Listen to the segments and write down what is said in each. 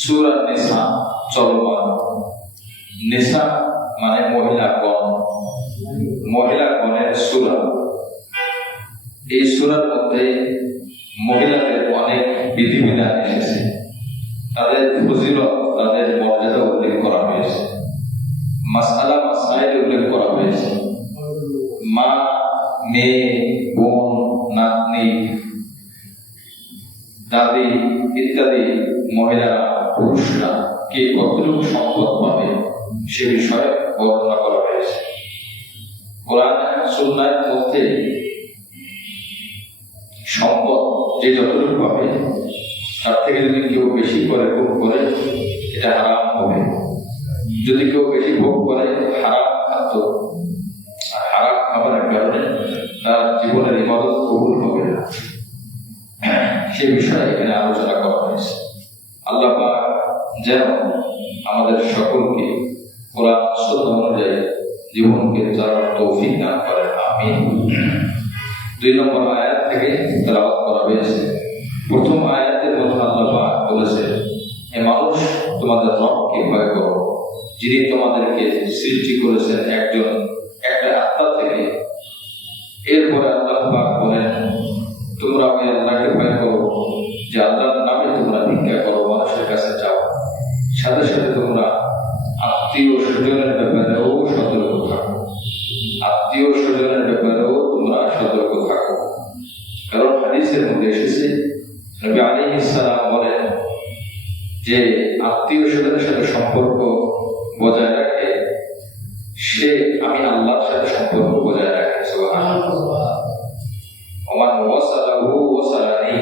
সূরা নিসা চলমান। নিসা মানে মহিলাগণ, মহিলাগণের সূরা। এই সূরার মধ্যে মহিলাদের অনেক বিধিবিধান এসেছে, তাদের ফজিলত, তাদের মর্যাদা উল্লেখ করা হয়েছে, মাসআলা মাসাইল উল্লেখ করা হয়েছে। মা, মেয়ে, বোন, নাতনি, দাদি ইত্যাদি মহিলারা, পুরুষরা কে কতটুকু সম্পদ পাবে সে বিষয়ে বর্ণনা করা হয়েছে। কোরআন সুন্নাহর মধ্যে সম্পদ যে যতটুকু পাবে তার থেকে যদি কেউ বেশি করে ভোগ করে এটা হারাম হবে। যদি কেউ বেশি ভোগ করে হারাম খাদ্য, হারাম খাবারের কারণে তার জীবনের ইবাদত কবুল হবে না, সে বিষয়ে এখানে আলোচনা করা হয়েছে। আল্লাহ পাক যেন আমাদের সকলকে কোরআন সুন্নাহ অনুযায়ী জীবনকে চালানোর তৌফিক দান করেন, আমিন। 2 নম্বর আয়াত থেকে তেলাওয়াত করা হয়েছে। প্রথম আয়াতের মধ্যে আল্লাহ পাক বলেছেন, হে মানুষ, তোমাদের রবকে ভয় করো, যিনি তোমাদেরকে সৃষ্টি করেছেন একটা আত্মা থেকে। এরপরে আল্লাহ পাক বলেন, তোমরা ওই আল্লাহকে ভয় করো যে আল্লাহর নামে তোমরা ভিক্ষা করো, মানুষের কাছে যাও। সাথে সাথে তোমরা আত্মীয় স্বজনের ব্যাপারেও সতর্ক থাকো, আত্মীয় স্বজনের ব্যাপারেও তোমরা সতর্ক থাকো। কারণ হাদিসের মধ্যে এসেছে, নবী আলাইহিস সালাম বলেন যে আত্মীয় স্বজনের সাথে সম্পর্ক বজায় রাখে সে আমি আল্লাহর সাথে সম্পর্ক বজায় রাখে। সুবহানাল্লাহ। Oman ওয়াসালাহু ওয়াসালানি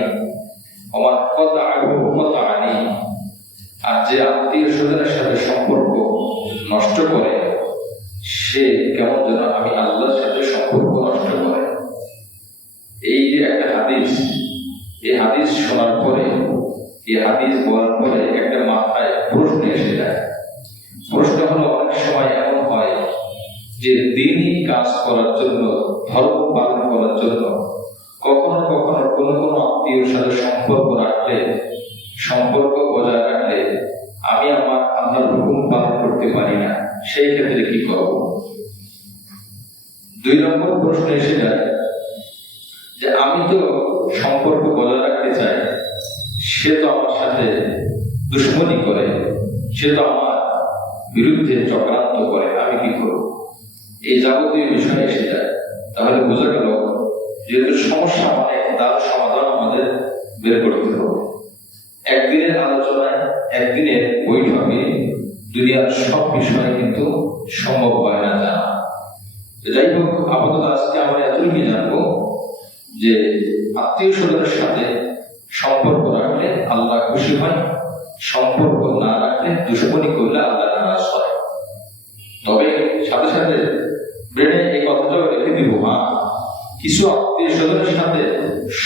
Oman কাতাআহু কাতাআনি। আর যে আত্মীয় স্বজনের সাথে সম্পর্ক নষ্ট করে সে কেমন যেন আমি আল্লাহর সাথে সম্পর্ক নষ্ট করে। এই যে একটা হাদিস, এই হাদিস শোনার পরে, এই হাদিস বলার পরে একটা মাথায় প্রশ্ন এসে যায়। প্রশ্ন হলো, অনেক সময় এমন হয় যে দিনই কাজ করার জন্য, ধর্ম পালন করার জন্য কখনো কখনো কোনো আত্মীয়র সাথে সম্পর্ক রাখলে, সম্পর্ক বজায় রাখলে আমি আমার আল্লাহর হুকুম পালন করতে পারি না, সেই ক্ষেত্রে কি করব? 2 নম্বর প্রশ্ন এসে যায় যে আমি তো সম্পর্ক বজায় রাখতে চাই, সে তো আমার সাথে দুশ্মনী করে, সে তো আমার বিরুদ্ধে চক্রান্ত করে, আমি কি করব? এই যাবতীয় বিষয় এসে যায়। তাহলে বোঝা গেল যেহেতু সমস্যা অনেক, তার সমাধান আমাদের বের করতে হবে। একদিনের আলোচনায়, একদিনের বৈঠকে দুনিয়ার সব বিষয় কিন্তু সম্ভব হয় না জানা। যাই হোক, আপাতত আজকে আমরা এতটুকুই জানবো যে আত্মীয় স্বজনের সাথে সম্পর্ক রাখলে আল্লাহ খুশি হয়, সম্পর্ক না রাখলে দুশ্মনী করলে আল্লাহ নারাজ হয়। তবে সাথে সাথে ব্রেনে এই কথাটাও রেখে দিব, কিছু আত্মীয় স্বজনের সাথে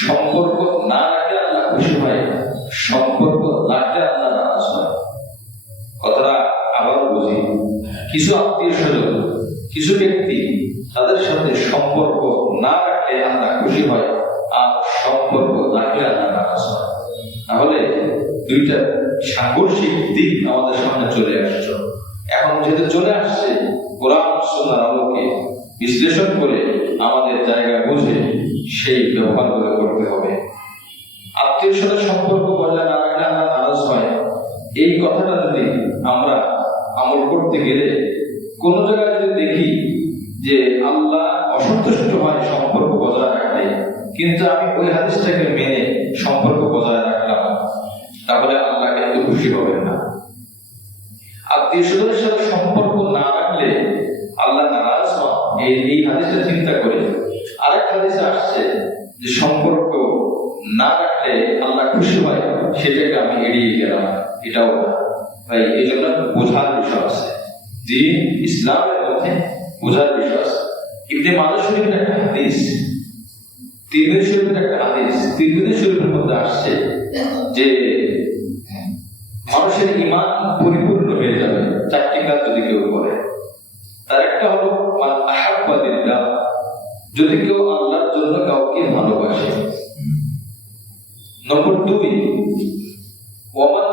সম্পর্ক না রাখলে আল্লাহ খুশি হয়, সম্পর্ক রাখলে আল্লাহ নারাজ হয়। কথাটা আবার বুঝি, কিছু আত্মীয় স্বজন, কিছু ব্যক্তি, তাদের সাথে সম্পর্ক না রাখলে আল্লাহ খুশি হয়, আর সম্পর্ক রাখলে আল্লাহ নারাজ হয়। তাহলে দুইটা সাংঘর্ষিক দিক আমাদের সামনে চলে আসছে। এখন যেহেতু চলে আসছে, কোরআন সুন্নাহর আলোকে বিশ্লেষণ করে আমাদের জায়গা বুঝে সেই ব্যবহারগুলো করতে হবে। আত্মীয় সাথে সম্পর্ক বজায় না রাখলে আল্লাহ নারাজ হয়, এই কথাটা যদি আমরা আমল করতে গেলে কোন জায়গায় যদি দেখি যে আল্লাহ অসন্তুষ্ট হয় সম্পর্ক বজায় রাখলে, কিন্তু আমি ওই হাদিসটাকে মেনে সম্পর্ক বজায় রাখলাম, তাহলে আল্লাহ কিন্তু খুশি হবেন না। আত্মীয় স্বজনের সাথে সম্পর্ক না রাখলে আল্লাহ নারাজ হন, এই হাদিসটা চিন্তা করে আরেক হাদিসে আসছে যে সম্পর্ক না রাখলে আল্লাহ খুশি হয়, সেটাকে আমি এড়িয়ে গেলাম, এটাও না ভাই। এই জন্য বোঝার বিষয় আছে, যে ইসলামের মধ্যে বোঝার বিষয় আছে। ইবনে মাজাহ শরীফের একটা হাদিস, তিরমিজি শরীফের একটা হাদিস, তিরমিজি শরীফের মধ্যে আসছে যে মানুষের ঈমান পরিপূর্ণ হয়ে যাবে 4টি কাজ যদি কেউ করে। তার একটা হলো মান আহাব্বা লিল্লাহ, যদি কেউ আল্লাহর জন্য কাউকে ভালোবাসে। নম্বর 2, ওমান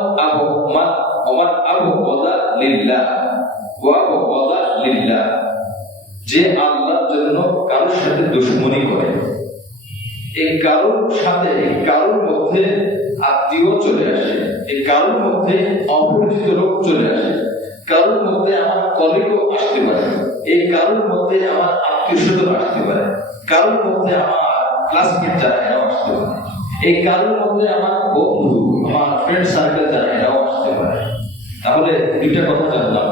যে আল্লাহর জন্য কারোর সাথে দুশমনি করে, এই কারোর সাথে কারোর মধ্যে আত্মীয় চলে আসে, এই কারোর মধ্যে অপরিচিত লোক চলে আসে, কারোর মধ্যে আমার কলিগও আসতে পারে, এই কারোর মধ্যে আমার আত্মীয় স্বজন আসতে পারে, কারোর মধ্যে আমার ক্লাসমেট যারা এরাও আসতে পারে, এই কারোর মধ্যে আমার বন্ধু, আমার ফ্রেন্ড সার্কেল যারা এরাও আসতে পারে। তাহলে দুইটা কথা জানলাম,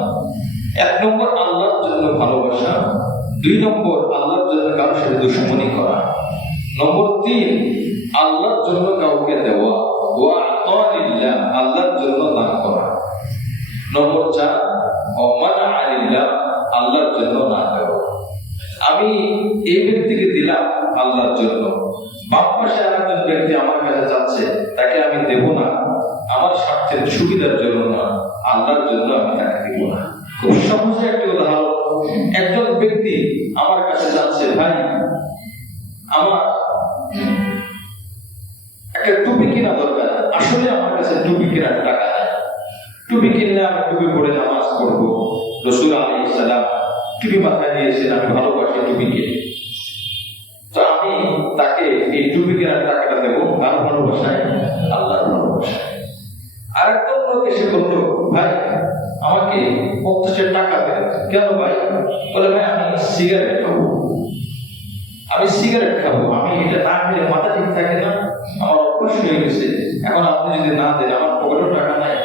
1 নম্বর আল্লাহর জন্য ভালোবাসা, 2 নম্বর আল্লাহর জন্য কারোর সাথে দুশমনি করা, নম্বর 3 আল্লাহর জন্য কাউকে দেওয়া, ওয়া আতালিল্লাহ আল্লাহর জন্য দান করা, নম্বর 4 ওমানা আলিল্লাহ আল্লাহর জন্য না দেওয়া। আমি এই ব্যক্তিকে দিলাম আল্লাহর জন্য, বাম পাশে আরেকজন ব্যক্তি আমার কাছে যাচ্ছে, তাকে আমি দেব না আমার স্বার্থের সুবিধার জন্য না, আল্লাহর জন্য আমি তাকে দিব না। খুব সহজে একটি উদাহরণ, একজন ব্যক্তি আমার কাছে যাচ্ছে, ভাই আমার একটা টুপি কেনা দরকার, আসলে আমার কাছে টুপি কেনার টাকা নেই, টুপি কিনলে আমি টুপি পরে নামাজ পড়বো, রাসূল আলাইহিস সালাম টুপি মাথায় দিয়েছেন, আমি ভালোবাসি টুপিকে, তো আমি তাকে এই টুপি কেনার টাকাটা দেবো কার ভালোবাসায়? আল্লাহর ভালোবাসায়। আরেকজন লোক এসে বলল, ভাই আমাকে 50 টাকা দেন। কেন ভাই? বলে, ভাই আমি সিগারেট খাবো, আমি এটা না খেলে মাথা ঠিক থাকে না, আমার অভ্যাস হয়ে গেছে, এখন আপনি যদি না দেন, আমার পকেটেও টাকা নাই,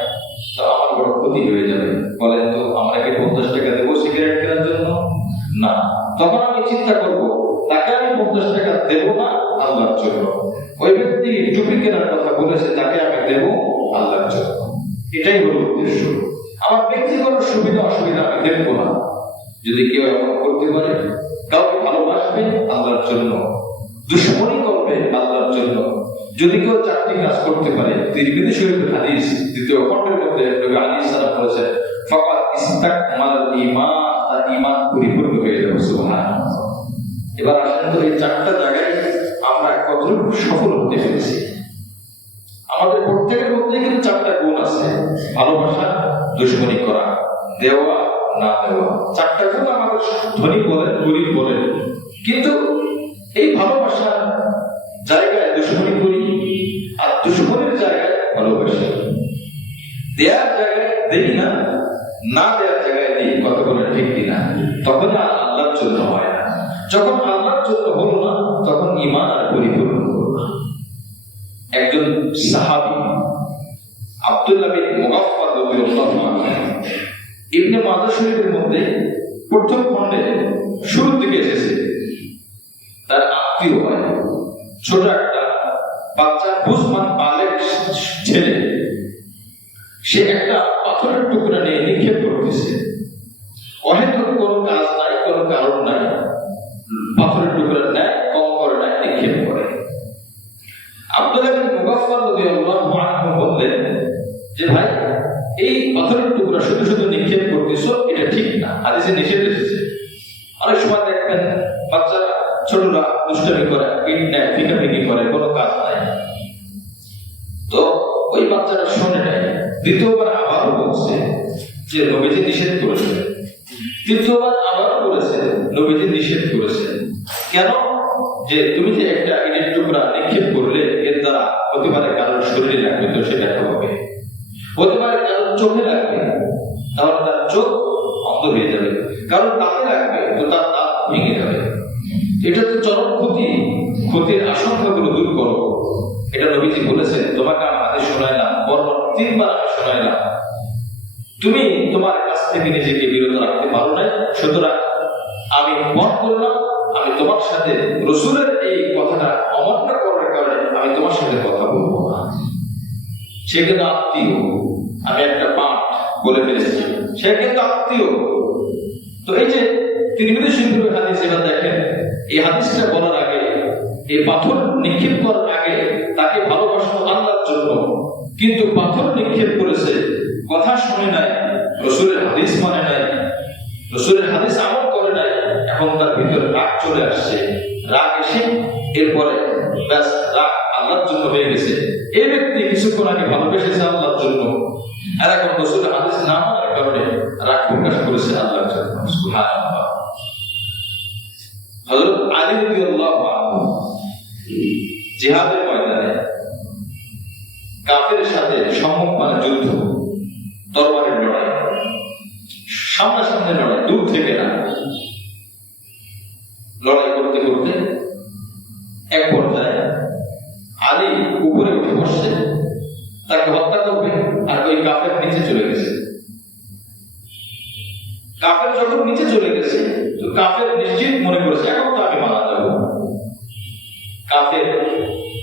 তো আমার বড় ক্ষতি হয়ে যাবে। বলেন তো আমরা কি 50 টাকা দেবো সিগারেট কেনার জন্য? না। তখন আমি চিন্তা করব, তাকে আমি 50 টাকা দেবো না আল্লাহর জন্য, ওই ব্যক্তি টুপি কেনার কথা বলেছে, তাকে আমি দেবো আল্লাহর জন্য। এটাই হলো উদ্দেশ্য। আমার ব্যক্তিগত সুবিধা অসুবিধা আমি দেখবো না। যদি কেউ এমন করতে পারে, কাউকে ভালোবাসবে আল্লাহর জন্য, দুশমনি করবে আল্লাহর জন্য, যদি কেউ 4টি কাজ করতে পারে, তিরমিজি শরীফের হাদিস 2য় খণ্ডের মধ্যে নবী আলাইহিস সালাম বলেছেন, ফাকাদ ইসতাকমাল ঈমান, তার ঈমান পরিপূর্ণ হয়ে যাবে। সুবহানাল্লাহ। এবার আসেন তো এই 4টা জায়গায় আমরা কতটুকু সফল হতে পেরেছি। আমাদের প্রত্যেকের মধ্যে কিন্তু 4টা গুণ আছে, ভালোবাসা, দুশমনি করা, দেওয়া, না দেওয়া। 4টা গুণ আমাদের ধনী বলেন, গরিব বলেন, কিন্তু এই ভালোবাসার জায়গায় দুশমনি করি, আর দুশমনির জায়গায় ভালোবাসি। দেওয়ার জায়গায় দেই না, না দেওয়ার জায়গায় দিই, কত বলেন ঠিক কিনা? তখন আর আল্লাহর জন্য হয় না। যখন আল্লাহর জন্য হলো না, তখন ঈমান আর পরিপূর্ণ হলো না। একজন সাহাবী আব্দুল্লাহ বিন মুগাফফাল রাদিয়াল্লাহু আনহু ইবনে মাজাহ শরীফের মধ্যে প্রথম খণ্ডে শুরুর দিকে এসেছে, তার আত্মীয় হয় ছোট একটা বাচ্চা, বুঝমান বালেক ছেলে, সে একটা পাথরের টুকরা নিয়ে নিক্ষেপ করতেছে। অহেতুক কোনো কাজ নাই, কোনো কারণ নাই, পাথরের টুকরা নেয়, কম করে নেয়, নিক্ষেপ করে। আব্দুল্লাহ বিন মুগাফফাল রাদিয়াল্লাহু আনহু বললেন যে, ভাই এই পাথরের টুকরা শুধু শুধু নিক্ষেপ করতেছো, এটা ঠিক না, হাদিসে নিষেধ এসেছে। অনেক সময় দেখবেন বাচ্চারা, ছোটরা দুষ্টামি করে, ইট নেয়, ফিকাফিকি করে, কোনো কাজ নাই। তো ওই বাচ্চারা শোনে নাই। দ্বিতীয়বার আবারও বলছে যে নবীজি নিষেধ করেছেন। তৃতীয়বার আবারও বলেছে নবীজি নিষেধ করেছেন। কেন? যে তুমি যে একটা ইটের টুকরা নিক্ষেপ করলে, এর দ্বারা হতে পারে কারোর শরীরে লাগবে, তো সেটা হবে, হতে পারে কারোর চোখে লাগবে, তাহলে তার চোখ অন্ধ হয়ে যাবে, কারোর দাঁতে লাগবে, তো তার দাঁত ভেঙে যাবে। এটা তো চরম ক্ষতি, ক্ষতির আশঙ্কাগুলো দূর করো, এটা নবীজি বলেছেন। তোমাকে আমি হাদিস শোনাইলাম, বরং 3বার আমি শোনাইলাম, তুমি তোমার কাছ থেকে নিজেকে বিরত রাখতে পারো নাই, সুতরাং আমি মত করলাম, আমি তোমার সাথে রাসূলের এই কথাটা অমান্য করার কারণে আমি তোমার সাথে কথা বলবো না। সে কিন্তু আত্মীয়, আমি একটা পাঠ বলে ফেলেছি, সে কিন্তু আত্মীয়। তো এই যে তিরমিজি শরীফের হাদিস, এবার দেখেন, এই হাদিসটা বলার আগে, এই পাথর নিক্ষেপ করার আগে তাকে ভালোবাসো আল্লাহর জন্য, কিন্তু পাথর নিক্ষেপ করেছে, কথা শুনে নাই, রাসূলের হাদিস মানে নাই, রাসূলের হাদিস আমল করে নাই। এখন তার ভিতরে রাগ চলে আসছে, রাগ এসে এরপরে ব্যাস রাগ আল্লাহর জন্য হয়ে গেছে। এই ব্যক্তি কিছুক্ষণ আগে ভালোবেসেছে আল্লাহর জন্য, এরা কোন রাসূলের হাদিস না মানার কারণে রাগ প্রকাশ করেছে আল্লাহর জন্য। সুবহানাল্লাহ। হযরত আলী রাদিয়াল্লাহু আনহু জিহাদের ময়দানে কাফেরের সাথে সম্মুখীন যুদ্ধ, তরবারের লড়াই, সামনাসামনি লড়াই, দূর থেকে না, লড়াই করতে করতে এক পর্যায়ে আলী উপরে উঠে বসছে, তাকে হত্যা করবে, আর ওই কাফের নিচে চলে গেছে। কাফের যখন নিচে চলে গেছে, তো কাফের নিশ্চিত মনে করেছে এখন তো আমি মারা যাবো। কাফের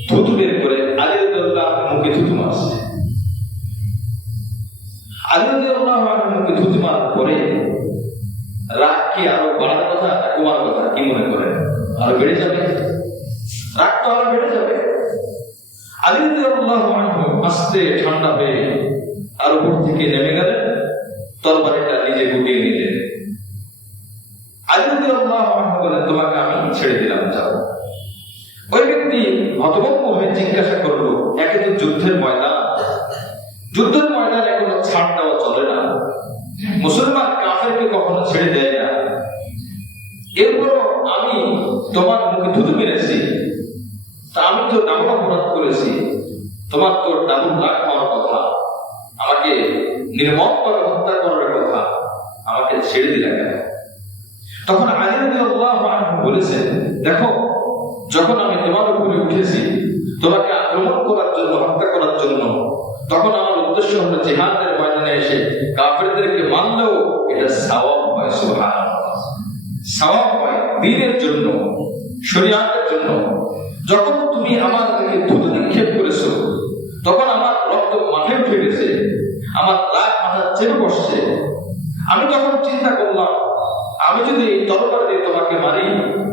থুতু বের করে আলী রাদিয়াল্লাহু আনহুর মুখে থুতু মারছে। আলী রাদিয়াল্লাহু আনহুর মুখে থুতু মারার পরে রাগ কি আরো বাড়ার কথা না কমার কথা, কি মনে করেন? আরো বেড়ে যাবে, রাগ তো আরো বেড়ে যাবে। আলী রাদিয়াল্লাহু আনহু আস্তে ঠান্ডা হয়ে আর উপর থেকে নেমে গেলেন, তরবারিটা নিজে গুটিয়ে নিলেন। আলী রাদিয়াল্লাহু আনহু বলেন, তোমাকে আমি ছেড়ে দিলাম, যাও। ওই ব্যক্তি হতভম্ব হয়ে জিজ্ঞাসা করলো, একে তো যুদ্ধের ময়দান, যুদ্ধের ময়দানে কোনো ছাড় দেওয়া চলে না, মুসলমান কাফেরকে কখনো ছেড়ে দেয় না, এরপরও আমি তোমার মুখে থুতু মেরেছি, তা আমি তো ডাবল অপরাধ করেছি, তোমার তো ডাবল লাখ হওয়ার কথা, আমাকে নির্মমভাবে হত্যা করার কথা, আমাকে ছেড়ে দিলে কেন? তখন আলী রাদিয়াল্লাহু আনহু বলেছেন, দেখো, যখন আমি তোমার উপরে উঠেছি তোমাকে আক্রমণ করার জন্য, হত্যা করার জন্য, তখন আমার উদ্দেশ্য হলো জিহাদের ময়দানে এসে কাফেরদেরকে মারলেও এটা সওয়াব হয়। সুবহানাল্লাহ। সওয়াব হয় দ্বীনের জন্য, শরীয়তের জন্য। যখন তুমি আমার দিকে থুতু নিক্ষেপ করেছো, তখন আমার রক্ত মাথায় উঠে গেছে, আমার রাগ মাথা চেপে বসছে। আমি তখন চিন্তা করলাম, আমি যদি এই তরবারি দিয়ে তোমাকে মারি,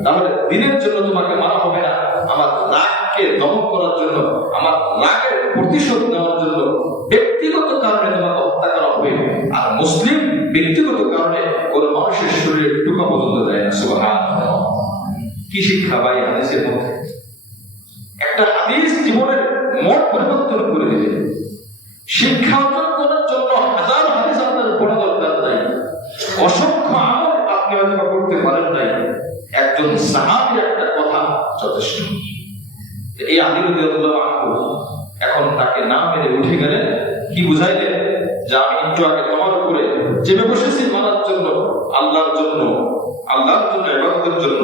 তাহলে দিনের জন্য তোমাকে মারা হবে না, আমার রাগকে দমন করার জন্য, আমার রাগের প্রতিশোধ নেওয়ার জন্য ব্যক্তিগত কারণে তোমাকে হত্যা করা হবে। আর মুসলিম ব্যক্তিগত কারণে কোন মানুষের শরীরে টুকা পর্যন্ত দেয় না। সুবহানাল্লাহ। কি শিক্ষা ভাই হাদিসের মধ্যে! একটা হাদিস জীবনের মোট পরিবর্তন করে দিবে। শিক্ষা অর্জন করার জন্য হাজার হাদিস আপনার পড়া দরকার নাই, অসংখ্য আমল আপনি হয়তো করতে পারেন নাই, একজন সাহাবীর একটা কথা যথেষ্ট। এই আলী রাদিয়াল্লাহু আনহু এখন তাকে না মেরে উঠে গেলেন, কি বুঝাইলেন? যে আমি একটু আগে তোমার উপরে চেপে বসেছি মারার জন্য, আল্লাহর জন্য, আল্লাহর জন্য, ইবাদতের জন্য,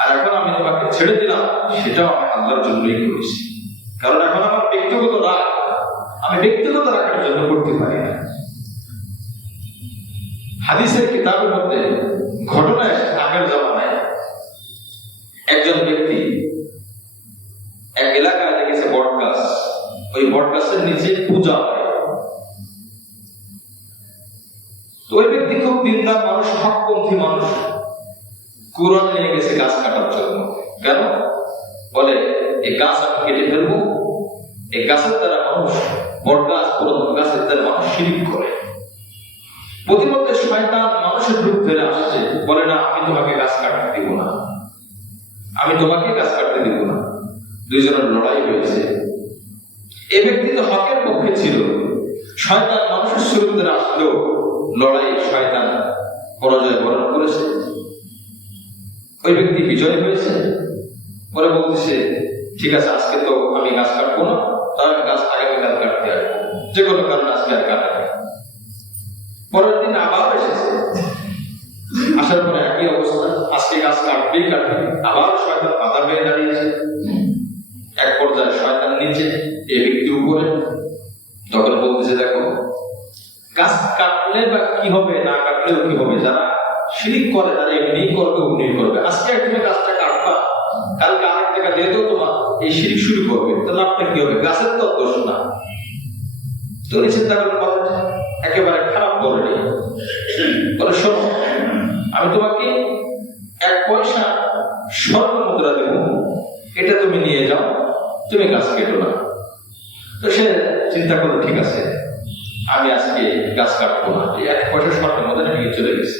আর এখন আমি তোমাকে ছেড়ে দিলাম, সেটাও আমি আল্লাহর জন্যই করেছি। কারণ এখন আমার ব্যক্তিগত রাগ, আমি ব্যক্তিগত রাগের জন্য করতে পারি না। হাদিসের কিতাবের মধ্যে ঘটনা আগের জামানায় একজন ব্যক্তি এক এলাকায় দেখেছে বট গাছ, ওই বট গাছের নিচে পূজা হয়। তো ওই ব্যক্তি খুব দিনদার মানুষ, হকপন্থী মানুষ, কুরআন নিয়ে গেছে গাছ কাটার জন্য। কেন? বলে এই গাছ আমি কেটে ফেলবো, এই গাছের দ্বারা মানুষ, বট গাছ, পুরাতন গাছের দ্বারা মানুষ শিরক করে। প্রতিমধ্যে শয়তান মানুষের রূপ ধরে আসছে, বলে না আমি তোমাকে গাছ কাটতে দিব না, আমি তোমাকে গাছ কাটতে দিব না। দুইজনের লড়াই হয়েছে। এই ব্যক্তি তো হকের পক্ষে ছিল, শয়তান মানুষের স্বরূপ ধরে আসলেও লড়াই শয়তান পরাজয় বরণ করেছে, ওই ব্যক্তি বিজয় হয়েছে। পরে বলতেছে, ঠিক আছে, আজকে তো আমি গাছ কাটবো না, তাহলে আমি গাছ আগামীকাল কাটতে আসবো, যে কোনো কারণে আজকে আর কাটবে। পরের দিন আবার এসেছে, আসার পরে একই অবস্থা, আজকে গাছ কাটবেই কাটবে। আবার শয়তান বাধা হয়ে দাঁড়িয়েছে। এক পর্যায়ে শয়তান নিচে, এই ব্যক্তি উপরে। তখন বলতেছে, দেখো, গাছ কাটলে বা কি হবে, না কাটলেও কি হবে, যারা শিরিক করে তারা এমনি করবে, অমনি করবে। আজকে তুমি গাছটা কাটবা, কালকে আরেক টাকা দিয়ে দেও তোমার, এই শিরিক শুরু করবে, তো লাভটা কি হবে? গাছের তো দোষ না। তো চিন্তা করার কথা একেবারে খারাপ বলেনি। বলে, শোনো, আমি তোমাকে 1 পয়সা স্বর্ণ মুদ্রা দেব, এটা তুমি নিয়ে যাও, তুমি গাছ কেটো না। তো সে চিন্তা করলো, ঠিক আছে, আমি আজকে গাছ কাটবো না। 1 পয়সা স্বর্ণ মুদ্রা নিয়ে চলে গেছে।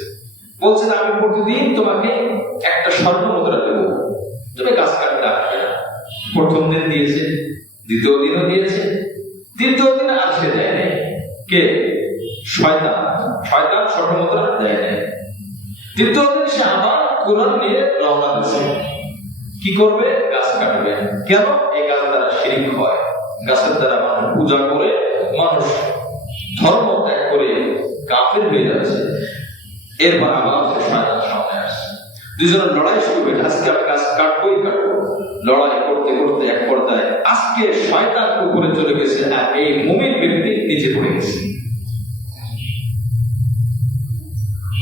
বলছে, আমি প্রতিদিন তোমাকে 1টা স্বর্ণ মুদ্রা দেব, তুমি গাছ কাটতে আসবে না। প্রথম দিন দিয়েছে, দ্বিতীয় দিনও দিয়েছে, তৃতীয় দিন আর সে দেয় নাই। কে? শয়তান। শয়তান স্বর্ণমুদ্রা দেয় নাই। তৃতীয় দিন সে আবার কোরআন নিয়ে রওনা দিয়েছে। কি করবে? গাছ কাটবে। কেন? এই গাছ দ্বারা শিরক হয়, গাছের দ্বারা মানুষ পূজা করে, মানুষ ধর্ম ত্যাগ করে কাফের হয়ে যাচ্ছে। এরপর আবার শয়তান সামনে আসছে, দুজনের লড়াই শুরু হয়ে আজকে আমি গাছ কাটবই কাটবো। লড়াই করতে করতে এক পর্যায়ে আজকে শয়তান উপরে চলে গেছে আর এই মুমিন ব্যক্তি নিচে পড়ে গেছে।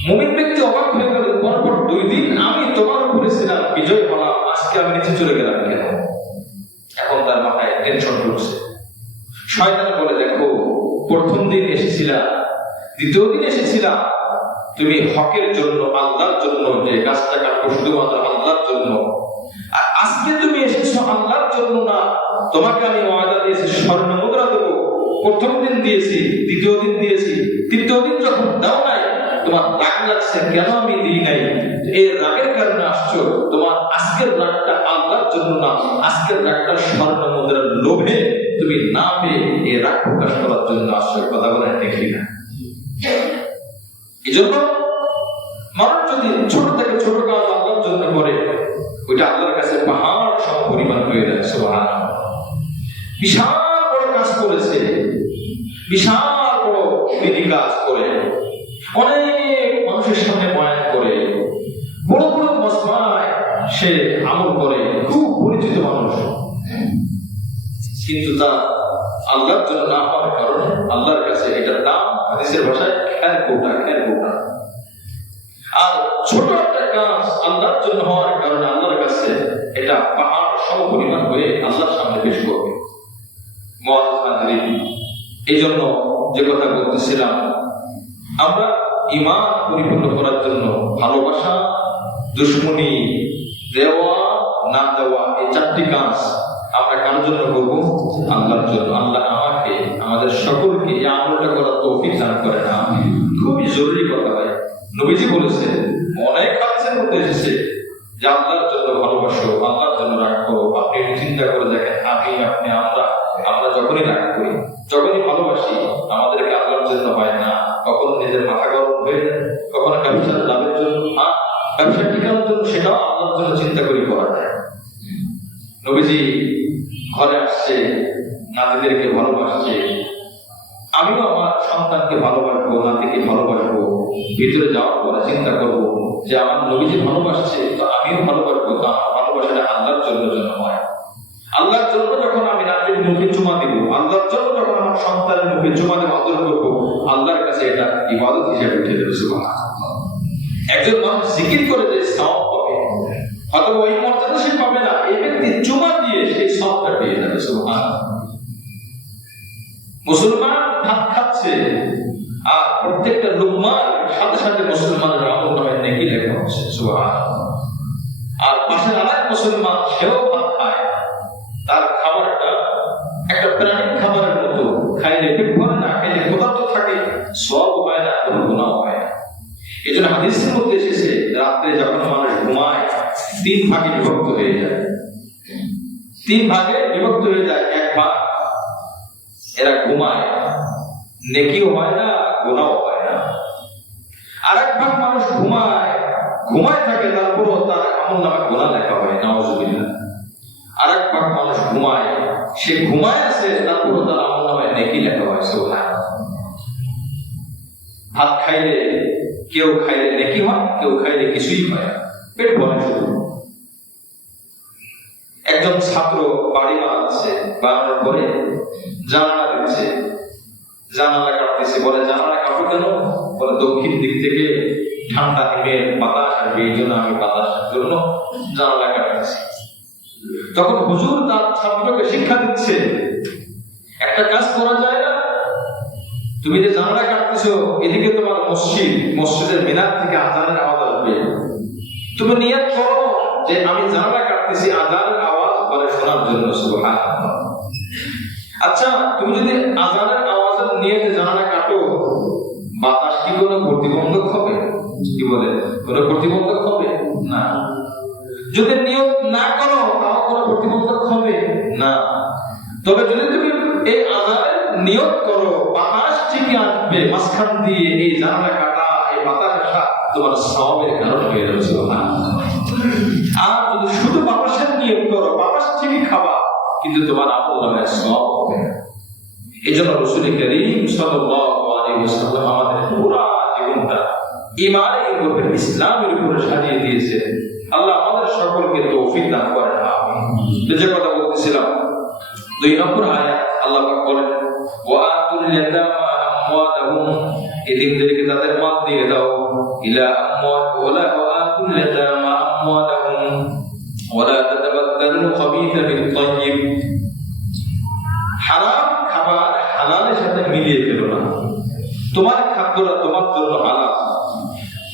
মুমিন ব্যক্তি অবাক হয়ে গেল, পরপর 2 দিন আমি তোমার উপরে ছিলাম, বিজয় হলাম, আজকে আমি নিচে চলে গেলাম কেন? এখন তার মাথায় টেনশন ঢুকছে। শয়তান বলে, দেখো প্রথম দিন এসেছিলাম, দ্বিতীয় দিন এসেছিলাম, তুমি হকের জন্য, আল্লাহর জন্য, যে গাছটা কাটবো শুধুমাত্র আল্লাহর জন্য, আর আজকে তুমি এসেছো আল্লাহর জন্য না। তোমাকে আমি ওয়াদা দিয়েছি স্বর্ণ মুদ্রা দেবো, প্রথম দিন দিয়েছি, দ্বিতীয় দিন দিয়েছি, তৃতীয় দিন যখন দাও নাই তোমার রাগ লাগছে, কেন আমি দিই নাই? এই রাগের কারণে আসছো। তোমার আজকের রাগটা আল্লাহর জন্য না, আজকের রাগটা স্বর্ণ মুদ্রার লোভে তুমি না পেয়ে এই রাগ প্রকাশ করার জন্য আসছো। কথা বলে দেখি না? এই জন্য মানুষ যদি ছোট থেকে ছোট কাজ আল্লাহর জন্য করে, ওইটা আল্লাহর কাছে পাহাড় সম পরিমাণ হয়ে যায়। সুবহানাল্লাহ। বিশাল বড় কাজ করেছে, বিশাল বড় দিনী কাজ করে, অনেক মানুষের সামনে বয়ান করে, বড় বড় মজমায় সে আমল করে, খুব পরিচিত মানুষ, কিন্তু তা আল্লাহর জন্য না হওয়ার কারণে আল্লাহর কাছে এটার দাম হাদিসের ভাষায় খের কোটা। আর ছোট একটা কাজ আল্লাহর জন্য হওয়ার কারণে আল্লাহর কাছে এটা পাহাড় সম পরিমাণ হয়ে আল্লাহর সামনে পেশ করবে। এই জন্য যে কথা বলতেছিলাম, আমরা ঈমান পরিপূর্ণ করার জন্য ভালোবাসা, দুশমনি, দেওয়া না দেওয়া, এই 4টি কাজ আমরা কার জন্য করবো? আল্লাহর জন্য। আল্লাহ আমাকে, আমাদের সকলকে এই আমলটা করার তৌফিক দান করে না। খুবই জরুরি কথা ভাই। নবীজি বলেছেন, অনেক হাদিসের মধ্যে এসেছে যে আল্লাহর জন্য ভালোবাসো, আল্লাহর জন্য রাগ করো। আপনি চিন্তা করে দেখেন, আমি, আপনি, আমরা যখনই রাগ করি, যখনই ভালোবাসি, আমাদেরকে আল্লাহর জন্য হয় না, কখনো নিজের মাথা গরম হয়ে যায়, কখনো ব্যবসার লাভের জন্য, ব্যবসা টিকানোর জন্য, সেটাও আল্লাহর জন্য চিন্তা করে করা যায়। নবীজি ঘরে আসছে, নাতিদেরকে ভালোবাসছে, আমিও আমার সন্তানকে ভালোবাসবো, নাতিকে ভালোবাসবো। ভিতরে যাওয়ার পরে চিন্তা করবো যে আমার নবীজি ভালোবাসছে, তো আমিও ভালোবাসবো। তো আমার ভালোবাসাটা আল্লাহর জন্য হয়। আল্লাহর জন্য যখন আমি নাতির মুখে চুমা দিব, আল্লাহর জন্য যখন আমার সন্তানের মুখে চুমা দেব, আদর করবো, আল্লাহর কাছে এটা ইবাদত হিসেবে উঠে দেবে। সুবহানাল্লাহ। একজন মানুষ জিকির করে যে সওয়াব পাবে, অথবা ওই মর্যাদা সে পাবে না, এই ব্যক্তি চুমা দিয়ে সেই সওয়াবটা পেয়ে যাবে। সুবহানাল্লাহ। মুসলমান ভাত খাচ্ছে, আর প্রত্যেকটা লুকমার সাথে সাথে মুসলমানের আমলনামায় নেকি লেখা হচ্ছে। সুবহানাল্লাহ। আর পাশের আরেক মুসলমান, সেও ভাত খায়, তার খাবারটা একটা প্রাণীর খাবারের মতো, খাইলে পেট ভরে না, খাইলে ক্ষুধার্ত থাকে, সওয়াব হয় না, কোনো গুনাহ হয় না। এই জন্য হাদিসের মধ্যে এসেছে, রাত্রে যখন মানুষ ঘুমায় 3 ভাগে বিভক্ত হয়ে যায়। 3 ভাগে বিভক্ত হয়ে যায়। 1 ভাগ এরা ঘুমায়, নেকিও হয় না, গুনাহ হয় না। আরেক ভাগ মানুষ ঘুমায় থাকে, তারপরও তার আমলনামায় গুনাহ লেখা হয়। নাউজুবিল্লাহ। আরেক ভাগ মানুষ ঘুমায়, সে ঘুমায় আছে, তারপরও তার আমলনামায় নেকি লেখা হয়। সুবহানাল্লাহ। ভাত খাইলে, কেউ খাইলে নেকি হয়, কেউ খাইলে কিছুই হয় না, পেট ভরে শুধু। একজন ছাত্র বাড়ি বানাচ্ছে, বানানোর পরে জানালা দিচ্ছে, জানালা কাটতেছে। বলে, জানালা কাটো কেন? বলে, দক্ষিণ দিক থেকে ঠান্ডা হিমের বাতাস আসবে, এই জন্য আমি বাতাসের জন্য জানালা কাটতেছি। তখন হুজুর তার ছাত্রকে শিক্ষা দিচ্ছে, একটা কাজ করা যায় না, তুমি যে জানালা কাটতেছো, এদিকে তোমার মসজিদের মিনার থেকে আযানের আওয়াজ আসবে, তুমি নিয়ত করো যে আমি জানালা কাটতেছি আযানের আওয়াজ করে শোনার জন্য। সুবহানাল্লাহ। আচ্ছা, তুমি যদি আযানের আওয়াজের নিয়তে জানালা কাটো, বাতাস কি কোনো প্রতিবন্ধক হবে? কি বলে, কোনো প্রতিবন্ধক হবে না। যদি নিয়ত না করো, তাও কোনো প্রতিবন্ধক হবে না। তবে যদি তুমি এই আযানের নিয়ত করো, বাতাস ঠিকই আসবে মাঝখান দিয়ে, এই জানালা কাটা, এই পাতা কাটা তোমার সওয়াবের কারণ হয়ে যাবে। আর যদি শুধু বাতাসের নিয়ম করো, বাতাস ঠিকই খাবা, কিন্তু তোমার আমল নামের সওয়াব হবে না। এই জন্য রাসূল করিম সাল্লাল্লাহু আলাইহি ওয়াসাল্লাম আমাদের পুরো জীবনটা ঈমানের উপরে, ইসলামের উপরে সাজিয়ে দিয়েছে। আল্লাহ আমাদের সকলকে তৌফিক দান করেন। আমিন। যে কথা বলতেছিলাম, 2 নম্বর আয়াত আল্লাহ পাক বলেন, ওয়া আতুল ইয়াতামা আমওয়ালাহুম, এতিমদেরকে তাদের মাল দিয়ে দাও, ইলা আমওয়াল ওয়ালা ওয়া আতুল ইয়াতামা আমওয়ালাহুম ওয়ালা তাতাবাদদালু খাবিথা বিত-তাইয়্যিব। হারাম খাবার হালালের সাথে মিলিয়ে ফেলো না। তোমার খাদ্যটা তোমার জন্য হালাল,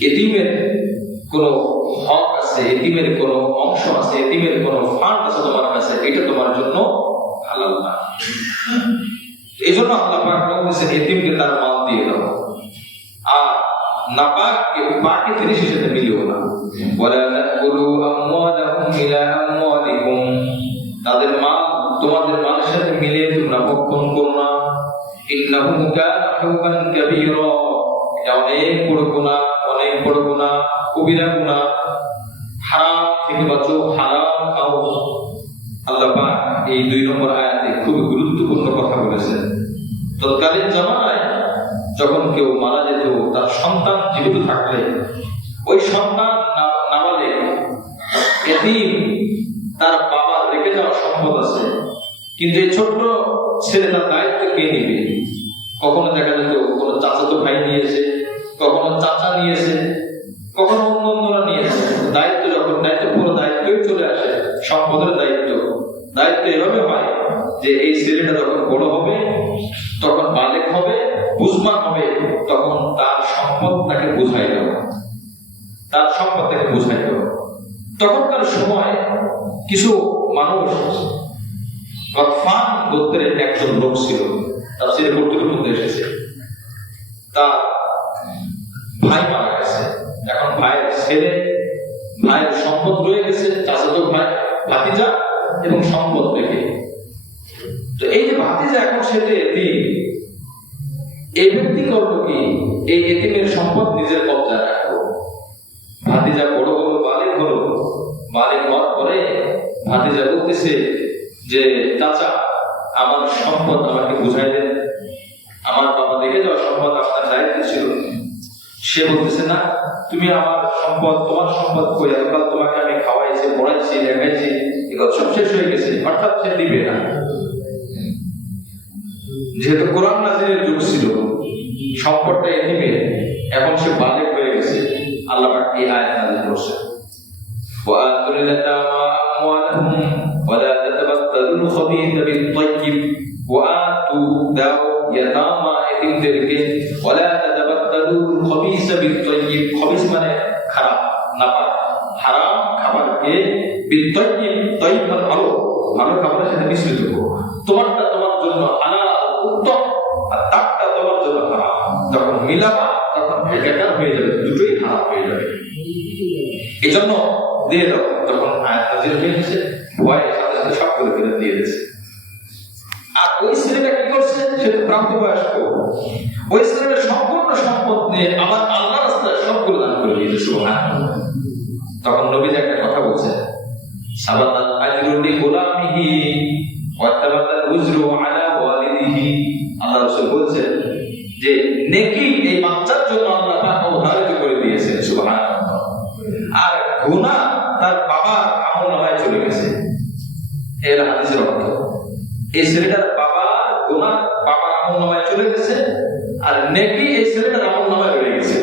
এতিমের কোন হক আছে, এতিমের কোন অংশ আছে, এতিমের কোন ফান্ড আছে তোমার কাছে, এটা তোমার জন্য হালাল না। এই জন্য আল্লাহ পাক বলেছেন এতিমকে তার মাল দিয়ে দাও, আর নাপাককে পাকে জিনিসের সাথে মিলিও না। ওয়ালা তাকুলু আমওয়ালাহুম ইলা আমওয়ালিকুম, তাদের মাল তোমাদের মালের সাথে মিলিয়ে তোমরা ভক্ষণ করো না। ইন্নাহু কানা হুবান কাবীরা, এটা অনেক বড় গুনাহ, অনেক বড় গুনাহ, কবিরা গুনাহ। হারাম থেকে বাঁচো, হালাল খাও। আল্লাহ পাক এই 2 নম্বর আয়াতে খুব গুরুত্বপূর্ণ কথা বলেছেন। তৎকালীন জামানায় যখন কেউ মারা যেত, তার সন্তান জীবিত থাকলে ওই সন্তান নাবালেগ এতিম, তার বাবার রেখে যাওয়া সম্পদ আছে, কিন্তু এই ছোট্ট ছেলে তার দায়িত্ব কে নিবে? কখনো দেখা যেত কোনো চাচাতো ভাই নিয়েছে, কখনো চাচা নিয়েছে, কখনো অন্যরা নিয়েছে। দায়িত্ব যখন পুরো দায়িত্বই চলে আসে, সম্পদের দায়িত্ব এভাবে হয় যে এই ছেলেটা যখন বড় হবে, তখন বালেক হবে, বুঝমান হবে, তখন তার সম্পদ তাকে বুঝাই দেওয়া, তার সম্পদ তাকে বুঝাই দেওয়া। তখনকার সময় কিছু মানুষ, গতফান গোত্রের একজন লোক ছিল, তাফসীরে কর্তৃপক্ষের মধ্যে এসেছে, তার ভাই মারা গেছে। এখন ভাইয়ের ছেলে, ভাইয়ের সম্পদ রয়ে গেছে, চাচাতো ভাই, ভাতিজা এবং সম্পদ রেখে। তো এই যে ভাতিজা এখন সেটা এতিম, এই ব্যক্তি করবো কি? এই এতিমের সম্পদ নিজের কবজায় রাখবো। ভাতিজা বড় হলো, বালিক হলো, বালিক হওয়ার পরে ভাতিজা বলতেছে যে চাচা, আমার সম্পদ আমাকে বুঝাই দেন, আমার বাবা রেখে যাওয়া সম্পদ আপনার দায়িত্ব ছিল। সে বলতেছে না, তুমি আমার সম্পদ, তোমার সম্পদ কই? এতকাল তোমাকে আমি খাওয়াইছি, পড়াইছি, দেখাইছি, এগুলো সব শেষ হয়ে গেছে, অর্থাৎ সে দিবে না। যেহেতু কোরআন নাযিলের যুগ ছিল, সম্পদটা এতিমের, এখন সে বালেগ হয়ে গেছে, আল্লাহ পাক এই আয়াত নাযিল করেছেন, ওয়া আতুল ইয়াতামা আমওয়ালাহুম ওয়ালা তাতাবাদদালুল খাবিথা বিত-তাইয়্যিব, ওয়া আতু দাও ইয়াতামা এতিমদেরকে, ওয়ালা তাতাবাদদালুল খাবিসা বিত-তাইয়্যিব, খাবিস মানে খারাপ, নাপাক, হারাম খাবারকে, বিত-তাইয়্যিব, তাইয়্যিব মানে ভালো, ভালো খাবারের সাথে মিশ্রিত করো। তোমারটা তোমার জন্য হালাল উত্তম, আর তারটা তোমার জন্য হারাম। যখন মিলাবা তখন একাকার হয়ে যাবে, দুটোই হারাম হয়ে যাবে। এই জন্য দিয়ে দাও। তখন আয়াত নাযিল হয়েছে, ভয়ে সাথে সাথে সব করে ফেলে দিয়ে দিয়েছে। আর ওই ছেলেটা কি করছে? সে তো প্রাপ্তবয়স্ক, ওই ছেলেটা সম্পূর্ণ সম্পদ নিয়ে আমার আল্লাহর রাস্তায় সবগুলো দান করে দিয়েছে। সুবহানাল্লাহ। তখন নবী একটা কথা বলছেন, সাবাতাল আজরু লিগুলামিহি ওয়া তাবাতাল উজরু আলা ওয়ালিদিহি। আল্লাহ রাসূল বলছেন যে নেকি এই বাচ্চার জন্য আল্লাহ পাক অবধারিত করে দিয়েছেন। সুবহানাল্লাহ। আর গুনাহ তার বাবার আমলনামায় চলে গেছে। এর হাদিসের অর্থ, এই ছেলেটার বাবার গুনাহ বাবার আমলনামায় চলে গেছে, আর নেকি এই ছেলেটার আমলনামায় রয়ে গেছে।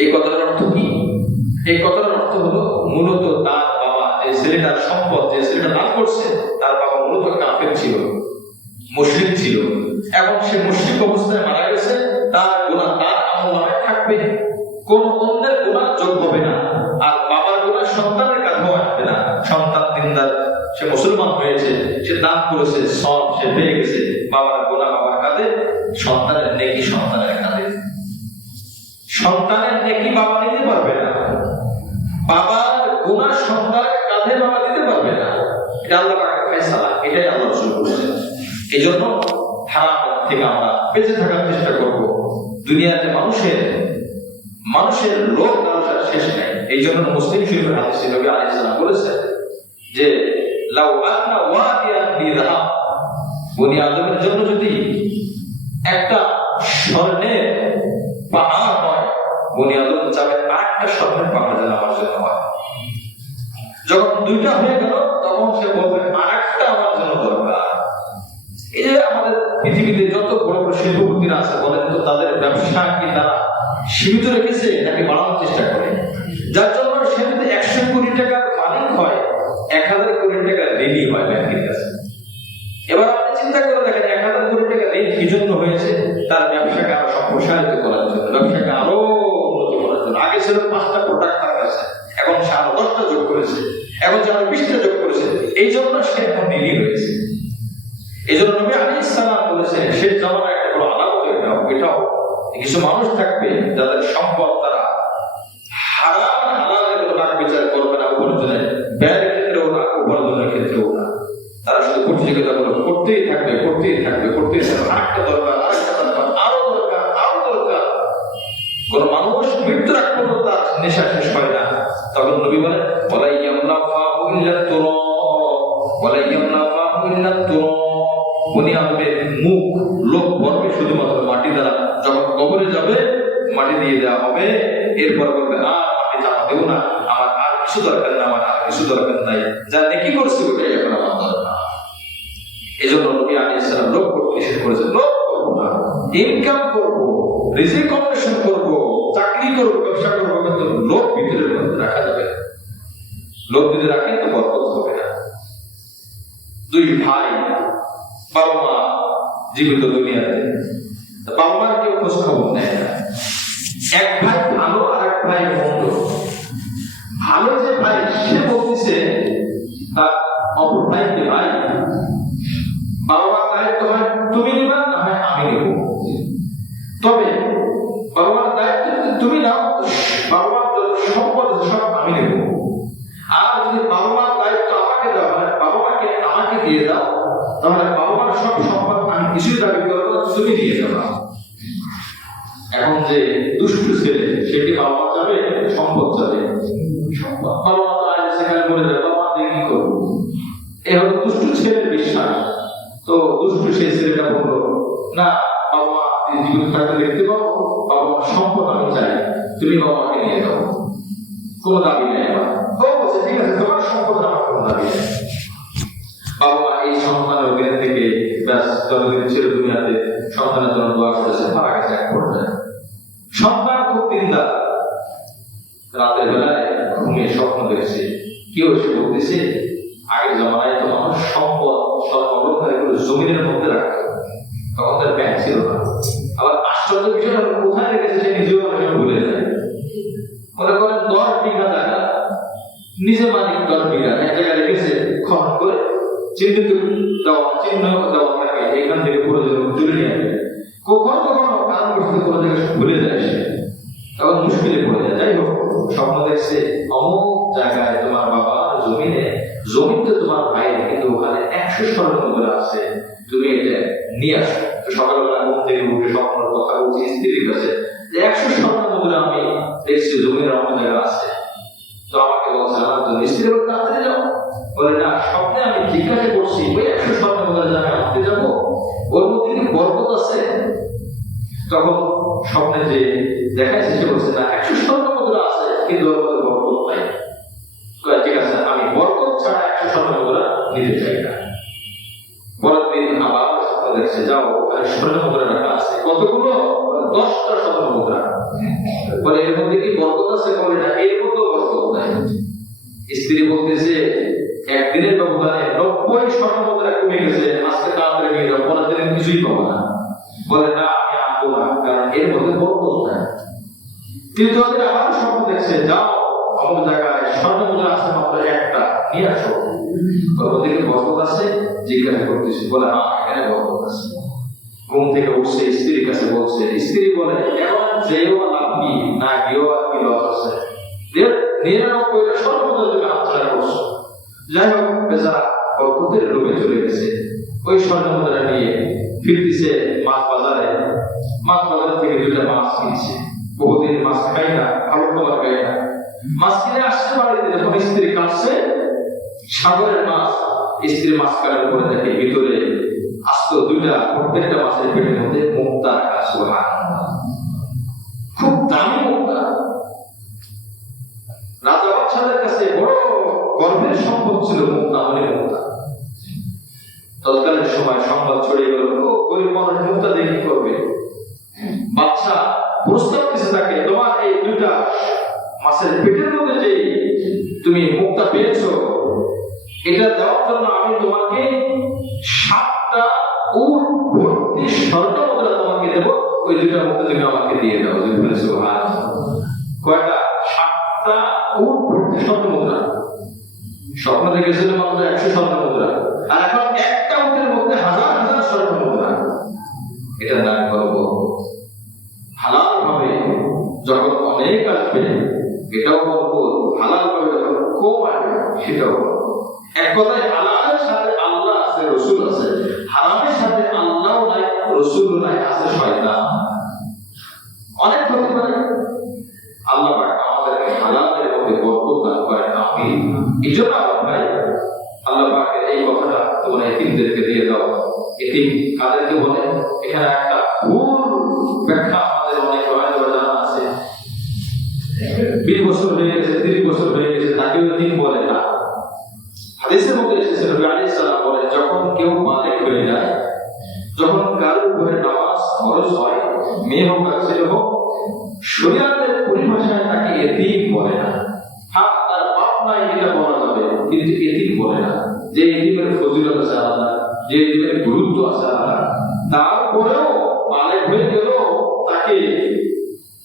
এই কথাটার অর্থ কি? এই কথাটার অর্থ হলো, মূলত তার বাবা, এই ছেলেটার সম্পদ যে ছেলেটা দান করছে, তার বাবা মূলত কাফের ছিল, মুশরিক ছিল। এখন সে মুশরিক অবস্থায় মারা গেছে, তার গুনাহ তার আমলনামায় থাকবে, কোন অন্যের গুনাহ যোগ হবে না। আর বাবার গুনাহ সন্তানের কাঁধেও আসবে না। সন্তান দিনদার, সে মুসলমান হয়েছে, সে দান করেছে, সব সে পেয়ে গেছে, বাবার গুনাহ বাবার কাঁধে, সন্তানের নেকি সন্তানের কাঁধে। সন্তানের নেকি বাবা নিতে পারবে না, বাবার গুনাহ সন্তানের কাঁধে বাবা দিতে পারবে না। এটা আল্লাহ পাকের ফয়সালা, এটাই আল্লাহ রাসূল বলেছেন। এই জন্য হারাম থেকে আমরা বেঁচে থাকার চেষ্টা করব। দুনিয়াতে মানুষের লোক লালসার শেষ নেই। এই জন্য মুসলিম শরীফের হাদিসে নবী আলাইহিস সালাম বলেছেন যে লাউ আন্না ওয়াদিয়ান বিযা, বনি আদমের জন্য যদি একটা স্বর্ণের পাহাড় হয়, বনি আদম চাবে আরেকটা স্বর্ণের পাহাড় যেন আমার জন্য হয়। যখন দুইটা হয়ে গেল তখন সে বলবে আরেকটা আমার জন্য দরকার। এই যে আমাদের পৃথিবীতে যত বড় বড় শিল্পপতিরা আছে, বলেন তো তাদের ব্যবসা কি তারা সীমিত রেখেছে নাকি বাড়ানোর চেষ্টা করে? যার জন্য সে যদি 100 কোটি টাকার মালিক হয়, 1000 কোটি টাকা ঋণী হয় ব্যাংকের কাছে। এবার আপনি চিন্তা করে দেখেন 1000 কোটি টাকা ঋণ কি জন্য হয়েছে? তার ব্যবসাকে আরো সম্প্রসারিত করার জন্য, ব্যবসাকে আরো উন্নতি করার জন্য। আগে ছিল 5টা প্রোডাক্ট তার কাছে, এখন সে আরো 10টা যোগ করেছে, এখন সে আরো 20টা যোগ করেছে। এই জন্য সে এখন ঋণী হয়েছে। এই জন্য নবী আলাইহিস সালাম বলেছেন সে জামানা একটা বড় আলামত এটাও কিছু মানুষ থাকবে যাদের সম্পদ তারা হারাম হালালের কোনো বাক বিচার করবে না, উপার্জনের ব্যয়ের ক্ষেত্রেও না, উপার্জনের ক্ষেত্রেও না। তারা শুধু প্রতিযোগিতা করতেই থাকবে। আরেকটা দরকার, আরো দরকার। কোন মানুষ মৃত্যুর আগ পর্যন্ত তার নেশা শেষ হয় না। তখন নবী বলেন ওয়ালা ইয়ামনাফাহু ইল্লা তুরাব, বনি আদমের মুখ লোক ভরবে শুধুমাত্র মাটি দ্বারা। যখন কবরে যাবে মাটি দিয়ে দেওয়া হবে, এরপর বলবে আর মাটি চাপাতেও না, আমার আর কিছু দরকার না, আমার আর কিছু দরকার নাই, যা নেকি করছি ওটাই এখন আমার দরকার। এই জন্য নবী আলাইহিস সালাম লোক করতে নিষেধ করেছেন। লোক করবো না, ইনকাম করবো, রিজিক অন্বেষণ করবো, চাকরি করবো, ব্যবসা করবো, কিন্তু লোক ভিতরের মধ্যে রাখা যাবে না। লোক যদি রাখেন তো বরকত হবে না। দুই ভাই, বাবা মা জীবিত দুনিয়াতে, বাবা মার কেউ খোঁজ খবর নেয় না। এক ভাই ভালো আর এক ভাই মন্দ। ভালো যে ভাই সে বলতেছে তার অপর ভাইকে, ভাই বাবা মার দায়িত্ব হয় তুমি নেবা, না হয় আমি নেব। তবে বাবা মার দায়িত্ব তুমি নাও, বাবা মার যত সম্পদ সব আমি নেব। আর যদি বাবা মার দায়িত্ব আমাকে দেওয়া হয়, বাবা মাকে আমাকে দিয়ে দাও, তাহলে বাবা মার সব সম্পদ আমি কিছুই দাবি করবো, তুমি দিয়ে দেবা। এখন যে দুষ্টু ছেলে সেটি বাবা মা যাবে, সম্পদ যাবে। বাবা মা তো আজ সেখানে বলে দেবে, বাবা মা দিয়ে কি করবো? এ হলো দুষ্টু ছেলের বিশ্বাস। তো দুষ্টু সেই ছেলেটা বললো না, বাবা মা জীবিত থাকতে দেখতে পাবো, বাবা মার সম্পদ আমি চাই, তুমি বাবা মাকে নিয়ে দাও, কোনো দাবি নেই। আমার বলছে ঠিক আছে, তোমার সম্পদ আমার কোনো দাবি নেই। বাবা মা এই সন্তানের জ্ঞান থেকে ব্যাস যতদিন ছিল দুনিয়াতে সন্তানের জন্য দোয়া করেছে, মারা গেছে এক পর্যায়ে। সন্তান খুব চিন্তা, রাতের বেলায় ঘুমিয়ে স্বপ্ন দেখছে, কেউ এসে বলতেছে আগের জমানায় তো মানুষ সম্পদ সব অলঙ্কার এগুলো জমিনের মধ্যে রাখতো, তখন তার ব্যাংক ছিল না। আবার আশ্চর্য বিষয় কোথায় রেখেছে সে নিজেও অনেক ভুলে যায়। মনে করেন 10 বিঘা জায়গা, নিজে মালিক 10 বিঘা, এক জায়গায় রেখেছে খনন করে, চিহ্ন দেওয়া থাকে, এখান থেকে পুরো জুড়ে নিয়ে আসবে। কখনো কারণ করতে কোনো জায়গায় ভুলে যায় সে, তখন মুশকিলে পড়ে যায়। যাই হোক, স্বপ্ন দেখছে অমুক জায়গায় তোমার বাবা জমিতে তোমার ভাই, কিন্তু ওখানে 100 স্বর্ণ মুদ্রা আছে, তুমি এটা নিয়ে আসো। তো সকালবেলা ঘুম থেকে উঠে স্বপ্নের কথা বলছি স্ত্রীর কাছে যে 100 স্বর্ণ মুদ্রা আমি দেখছি জমির অমুক জায়গা আছে। তো আমাকে বলছে আমার তো স্ত্রী বলে তাড়াতাড়ি যাও। বলে না, স্বপ্নে আমি জিজ্ঞাসা করছি ওই 100 স্বর্ণ মুদ্রা জায়গায় আনতে যাবো, ওর মধ্যে কি বরকত আছে? তখন স্বপ্নে যে দেখাইছে সে বলছে না, 100 স্বর্ণ মুদ্রা আছে, কিন্তু ওর মধ্যে বরকত নাই। ঠিক আছে, আমি বরকত ছাড়া 100 স্বর্ণ মুদ্রা নিতে চাই না। পরের দিন আবার স্বপ্ন দেখছে, যাও ওখানে স্বর্ণ মুদ্রা রাখা আছে। কতগুলো? 10টা স্বর্ণ মুদ্রা। বলে এর মধ্যে কি বরকত আছে? বলে না, এর মধ্যেও বরকত নাই। স্ত্রী বলতেছে একদিনের ব্যবধানে 90 স্বর্ণ মুদ্রা কমে গেছে, আজকে তাড়াতাড়ি নিয়ে যাও, পরের দিনে কিছুই পাবো না। বলে না, আমি আনবো না, কারণ এর মধ্যে বরকত নাই। কিন্তু ওদের আবার স্বপ্ন দেখছে, যাও অমুক জায়গায় স্বর্ণ মুদ্রা আছে মাত্র 1টা, নিয়ে আসো। ওর মধ্যে কি বরকত আছে? জিজ্ঞাসা করতেছি। বলে হ্যাঁ, এখানে বরকত আছে। ঘুম থেকে উঠছে, স্ত্রীর কাছে বলছে। স্ত্রী বলে এখন যেও লাভ কি, না গিয়েও আর কি লস আছে? 99টা স্বর্ণ মুদ্রা তুমি হাতছাড়া করছো। যাই হোক, বেচারা বরকতের লোভে চলে গেছে। ওই স্বর্ণ মুদ্রা নিয়ে ফিরতেছে মাছ বাজারে থেকে দুটা মাছ কিনছে, বহুদিন মাছ খাই না, ভালো খাবার খাই না, মাছ কিনে আসছে বাড়িতে, যখন স্ত্রী কাটছে সাগরের মাছ, স্ত্রী মাছ কাটার পরে দেখে ভিতরে আস্ত দুইটা, প্রত্যেকটা মাছের পেটের মধ্যে মুক্তা রাখা। সুবহানাল্লাহ, খুব দামি মুক্তা। রাজা বাদশাহের কাছে বড় গর্বের সম্পদ ছিল মুক্তা, মানে মুক্তা। তৎকালীন সময় সংবাদ ছড়িয়ে গেল, গরিব মানুষ মুক্তা দিয়ে কি করবে? বাদশা প্রস্তাব দিয়েছে তাকে, তোমার এই দুইটা মাছের পেটের মধ্যে যে তুমি মুক্তা পেয়েছো, এটা দেওয়ার জন্য আমি তোমাকে 7টা উট ভর্তি স্বর্ণ মুদ্রা তোমাকে দেবো, ওই দুইটা মুক্তা তুমি আমাকে দিয়ে দাও। সুবহানাল্লাহ, কয়টা? 7টা উট ভর্তি স্বর্ণ মুদ্রা। স্বপ্ন দেখেছিল মাত্র 100 স্বর্ণ মুদ্রা, আর এখন একটা উটের মধ্যে 1000 স্বর্ণ মুদ্রা। এটা দান করবো হালাল ভাবে, যখন অনেক আসবে এটাও বলবো, হালাল ভাবে যখন কম আসবে সেটাও বলবো। এক কথায় হালালের সাথে আল্লাহ আছে, রসুল আছে, হারামের সাথে আল্লাহ নাই, রসুল নাই, আছে শয়তান। অনেক হতে পারে। আল্লাহ পাক আমাদেরকে হালালের মধ্যে বরকত দান করেন, আমিন। এই জন্য আমার ভাই, আল্লাহ পাকের এই কথাটা তোমরা এতিমদেরকে দিয়ে দাও। এতিম কাদেরকে বলে? এখানে একটা ভুল ব্যাখ্যা আমাদের অনেক জানা আছে। 20 বছর হয়ে গেছে, 30 বছর হয়ে গেছে, তাকেও এতিম বলে না। হাদিসের মধ্যে এসেছে, নবী আলাইহিস সালাম বলেন, যখন কেউ বালেগ হয়ে যায়, যখন কারো উপরে নামাজ ফরজ হয়, মেয়ে হোক আর ছেলে হোক, শরীয়তের পরিভাষায় তাকে এতিম বলে না। হ্যাঁ, তার বাপ নাই এটা বলা যাবে, কিন্তু এতিম বলে না। যে এতিমের ফজিলত আছে আলাদা, যে এতিমের গুরুত্ব আছে আলাদা, তারপরেও বালেগ হয়ে গেল, তাকে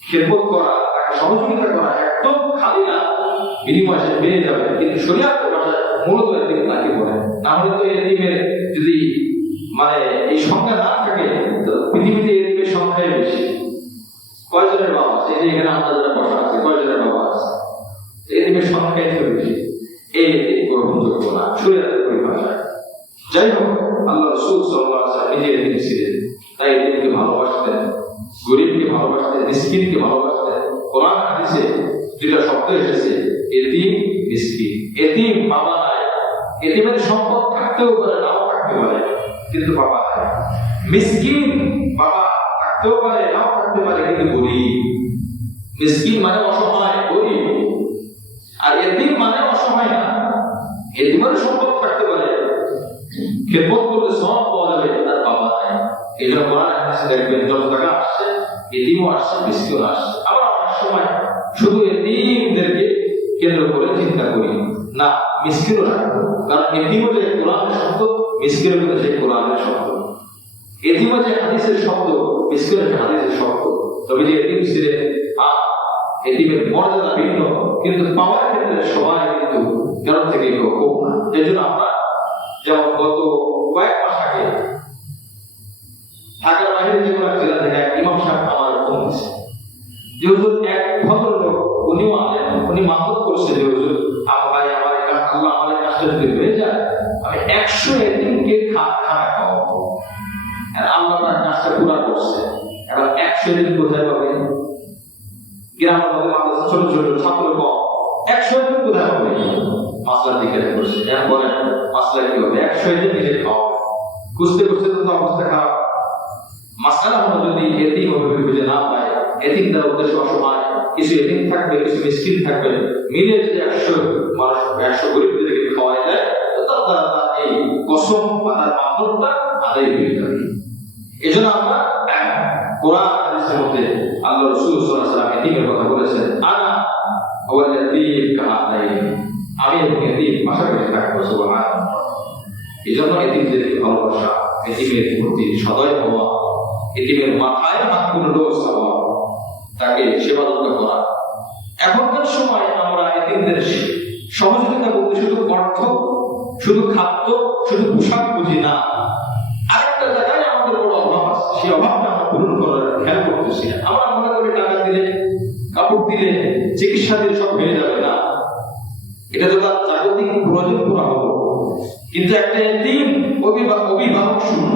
খেদমত করা, তাকে সহযোগিতা করা একদম খালি না, বিনিময় সে পেয়ে যাবে। কিন্তু শরীয়তের ভাষায় মূলত এতিম তাকে বলে। না হলে তো এতিমের যদি মানে এই সংখ্যা না থাকে, তো পৃথিবীতে এতিমের সংখ্যাই বেশি। কয়জনের বাবা আছে? এখানে আমরা যারা বসা আছে, কয়জনের বাবা আছে? এতিমের সংখ্যাই তো বেশি। এই এতিম গ্রহণযোগ্য না শরীয়তের পরিভাষায়। যাই হোক, আল্লাহ রাসূল সাল্লাল্লাহু আলাইহি ওয়াসাল্লাম নিজে এতিম ছিলেন, তাই এতিমকে ভালোবাসতেন, গরিবকে ভালোবাসতেন, মিসকিনকে ভালোবাসতেন। কোরআন হাদিসে দুইটা শব্দ এসেছে, এতিম, মিসকিন। এতিম বাবা নাই, এতিমের সম্পদ থাকতেও পারে, নাও থাকতে পারে, কিন্তু বাবা নাই। মিসকিন বাবা থাকতেও পারে, নাও থাকতে পারে, কিন্তু গরিব। মিসকিন মানে অসহায়, গরিব। আর এতিম মানে অসহায় না, এতিমের সম্পদ থাকতে পারে, খেদমত করলে সওয়াব পাওয়া যাবে, তার বাবা নাই। এই জন্য কোরআন হাদিসে দেখবেন, যত টাকা আসছে এতিমও আসছে, মিসকিনও আসছে। আবার অনেক সময় শুধু এতিমদেরকে কেন্দ্র করে চিন্তা করি না, মিসকিনও রাখবো, কারণ এতিমও যে কোরআনের শব্দ, মিসকিনও কিন্তু সেই কোরআনের শব্দ। এতিমও যে হাদিসের শব্দ, মিসকিনও যে হাদিসের শব্দ। তবে যে এতিম ছিলেন, এতিমের মর্যাদা ভিন্ন, কিন্তু পাওয়ার ক্ষেত্রে সবাই কিন্তু কারণ থেকে কেউ কম না। এই জন্য আমরা যেমন গত কয়েক মাস আগে ঢাকার বাইরে যে কোনো জেলা থেকে এক ইমাম সাহেব আমার ফোন দিয়েছে যে হুজুর, এক ভদ্রলোক, উনিও আলেন, উনি মানত করছে যে হুজুর, আমার ভাই, আমার আল্লাহ আমার কাজটা যদি হয়ে যায়, আমি 100 এতিমকে খানা খাওয়াবো। আল্লাহ তার কাজটা পুরা করছে। এখন 100 এতিম কোথায় পাবে? গ্রামের মধ্যে মাদ্রাসা ছোট ছোট, ছাত্র কম, 100 এতিম কোথায় পাবে? মাসলার দিকে করছে। এখন বলেন মাসলা কি হবে? 100 এতিম নিজে খাওয়াবে, খুঁজতে খুঁজতে তো অবস্থা খারাপ। মাসলা হলো যদি এতিম হবে খুঁজে না পায়, এতিম তার উদ্দেশ্য অসহায়, কিছু এতিম থাকবে, কিছু মিসকিন থাকবে, মিলে যদি 100 মানুষ, 100 গরিবদেরকে খাওয়াই দেয়, তো তার দ্বারা তার এই কসম বা তার মান্যতা আদায় হয়ে যাবে। এই জন্য আমরা কোরআন হাদিসের মধ্যে আল্লাহ রাসূল সাল্লাল্লাহু আলাইহি ওয়াসাল্লাম এতিমের কথা বলেছেন, আনা ওয়াল ইয়াতীম কাহাতাইন, আমি এতিম পাশাপাশি থাকবো। সুবহানাল্লাহ। এই জন্য এতিমদেরকে ভালোবাসা, এতিমের প্রতি সদয় হওয়া, এতিমের মাথায় হাত বুলানো, তাকে সেবা যত্ন করা। এখনকার সময় আমরা এতিমদের সহযোগিতা করতে শুধু অর্থ, শুধু খাদ্য, শুধু পোশাক বুঝি না, আরেকটা জায়গায় আমাদের বড় অভাব আছে, সেই অভাবটা আমরা পূরণ করার খেয়াল করতেছি না। আমরা মনে করি টাকা দিলে, কাপড় দিলে, চিকিৎসা দিলে সব হয়ে যাবে। না, এটা তো তার জাগতিক প্রয়োজন পুরা হলো, কিন্তু একটা এতিম অভিভাবক শূন্য,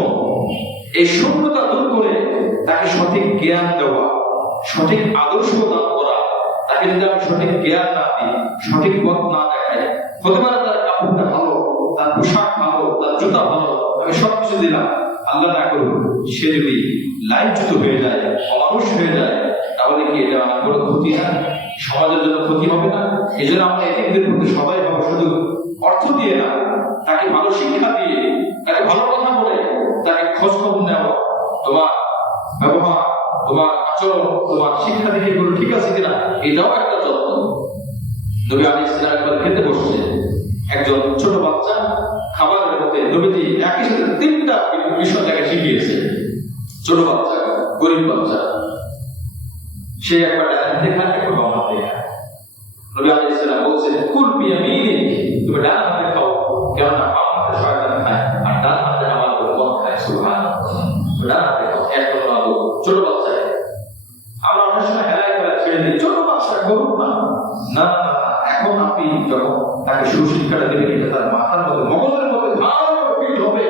এই শূন্যতা দূর করে তাকে সঠিক জ্ঞান দেওয়া, সঠিক আদর্শ দান করা, তাকে যদি আমি সঠিক জ্ঞান না দিই, সঠিক পথ না দেখাই, হতে পারে তার কাপড়টা ভালো, তার পোশাক ভালো, তার জুতা ভালো, আমি সবকিছু দিলাম, আল্লাহ না করুন সে যদি লাইনচ্যুত হয়ে যায়, অমানুষ হয়ে যায়, তাহলে কি এটা অনেক বড় ক্ষতি না? সমাজের জন্য ক্ষতি হবে না? এই জন্য আমরা এদিকদের প্রতি সবাই ভাবো, শুধু অর্থ দিয়ে না, তাকে ভালো শিক্ষা দিয়ে, তাকে ভালো কথা বলে, তাকে খোঁজ খবর নেওয়া, তোমার ব্যবহার, তোমার আচরণ, তোমার শিক্ষা দিকে এগুলো ঠিক আছে কিনা, এটাও একটা যত্ন। নবী আলাইহিস সালাম একবার খেতে বসছে, একজন ছোট বাচ্চা খাবারের মধ্যে নবীজি একই সাথে তিনটা বিষয় তাকে শিখিয়েছে। ছোট বাচ্চা, গরিব বাচ্চা, সে একবার ডান হাতে খায়, একবার বাম হাতে খায়। নবী আলাইহিস সালাম বলছেন, কুল বিয়ামিনিক, তুমি ডান হাতে খাও, কেননা বাম হাতে শয়তান খায় আর ডান হাতে আমার মন খায়। সুবহানাল্লাহ। ডান হাতে খাও, এক কথা বলো ছোট বাচ্চা। আমরা অনেক সময় হেলায় ফেলায় ছেড়ে দিই, ছোট বাচ্চা করুক না। না না না, এখন আপনি যখন তাকে সুশিক্ষাটা দেবেন, এটা তার মাথার মধ্যে, মগজের মধ্যে ভালোভাবে ফিট হবে।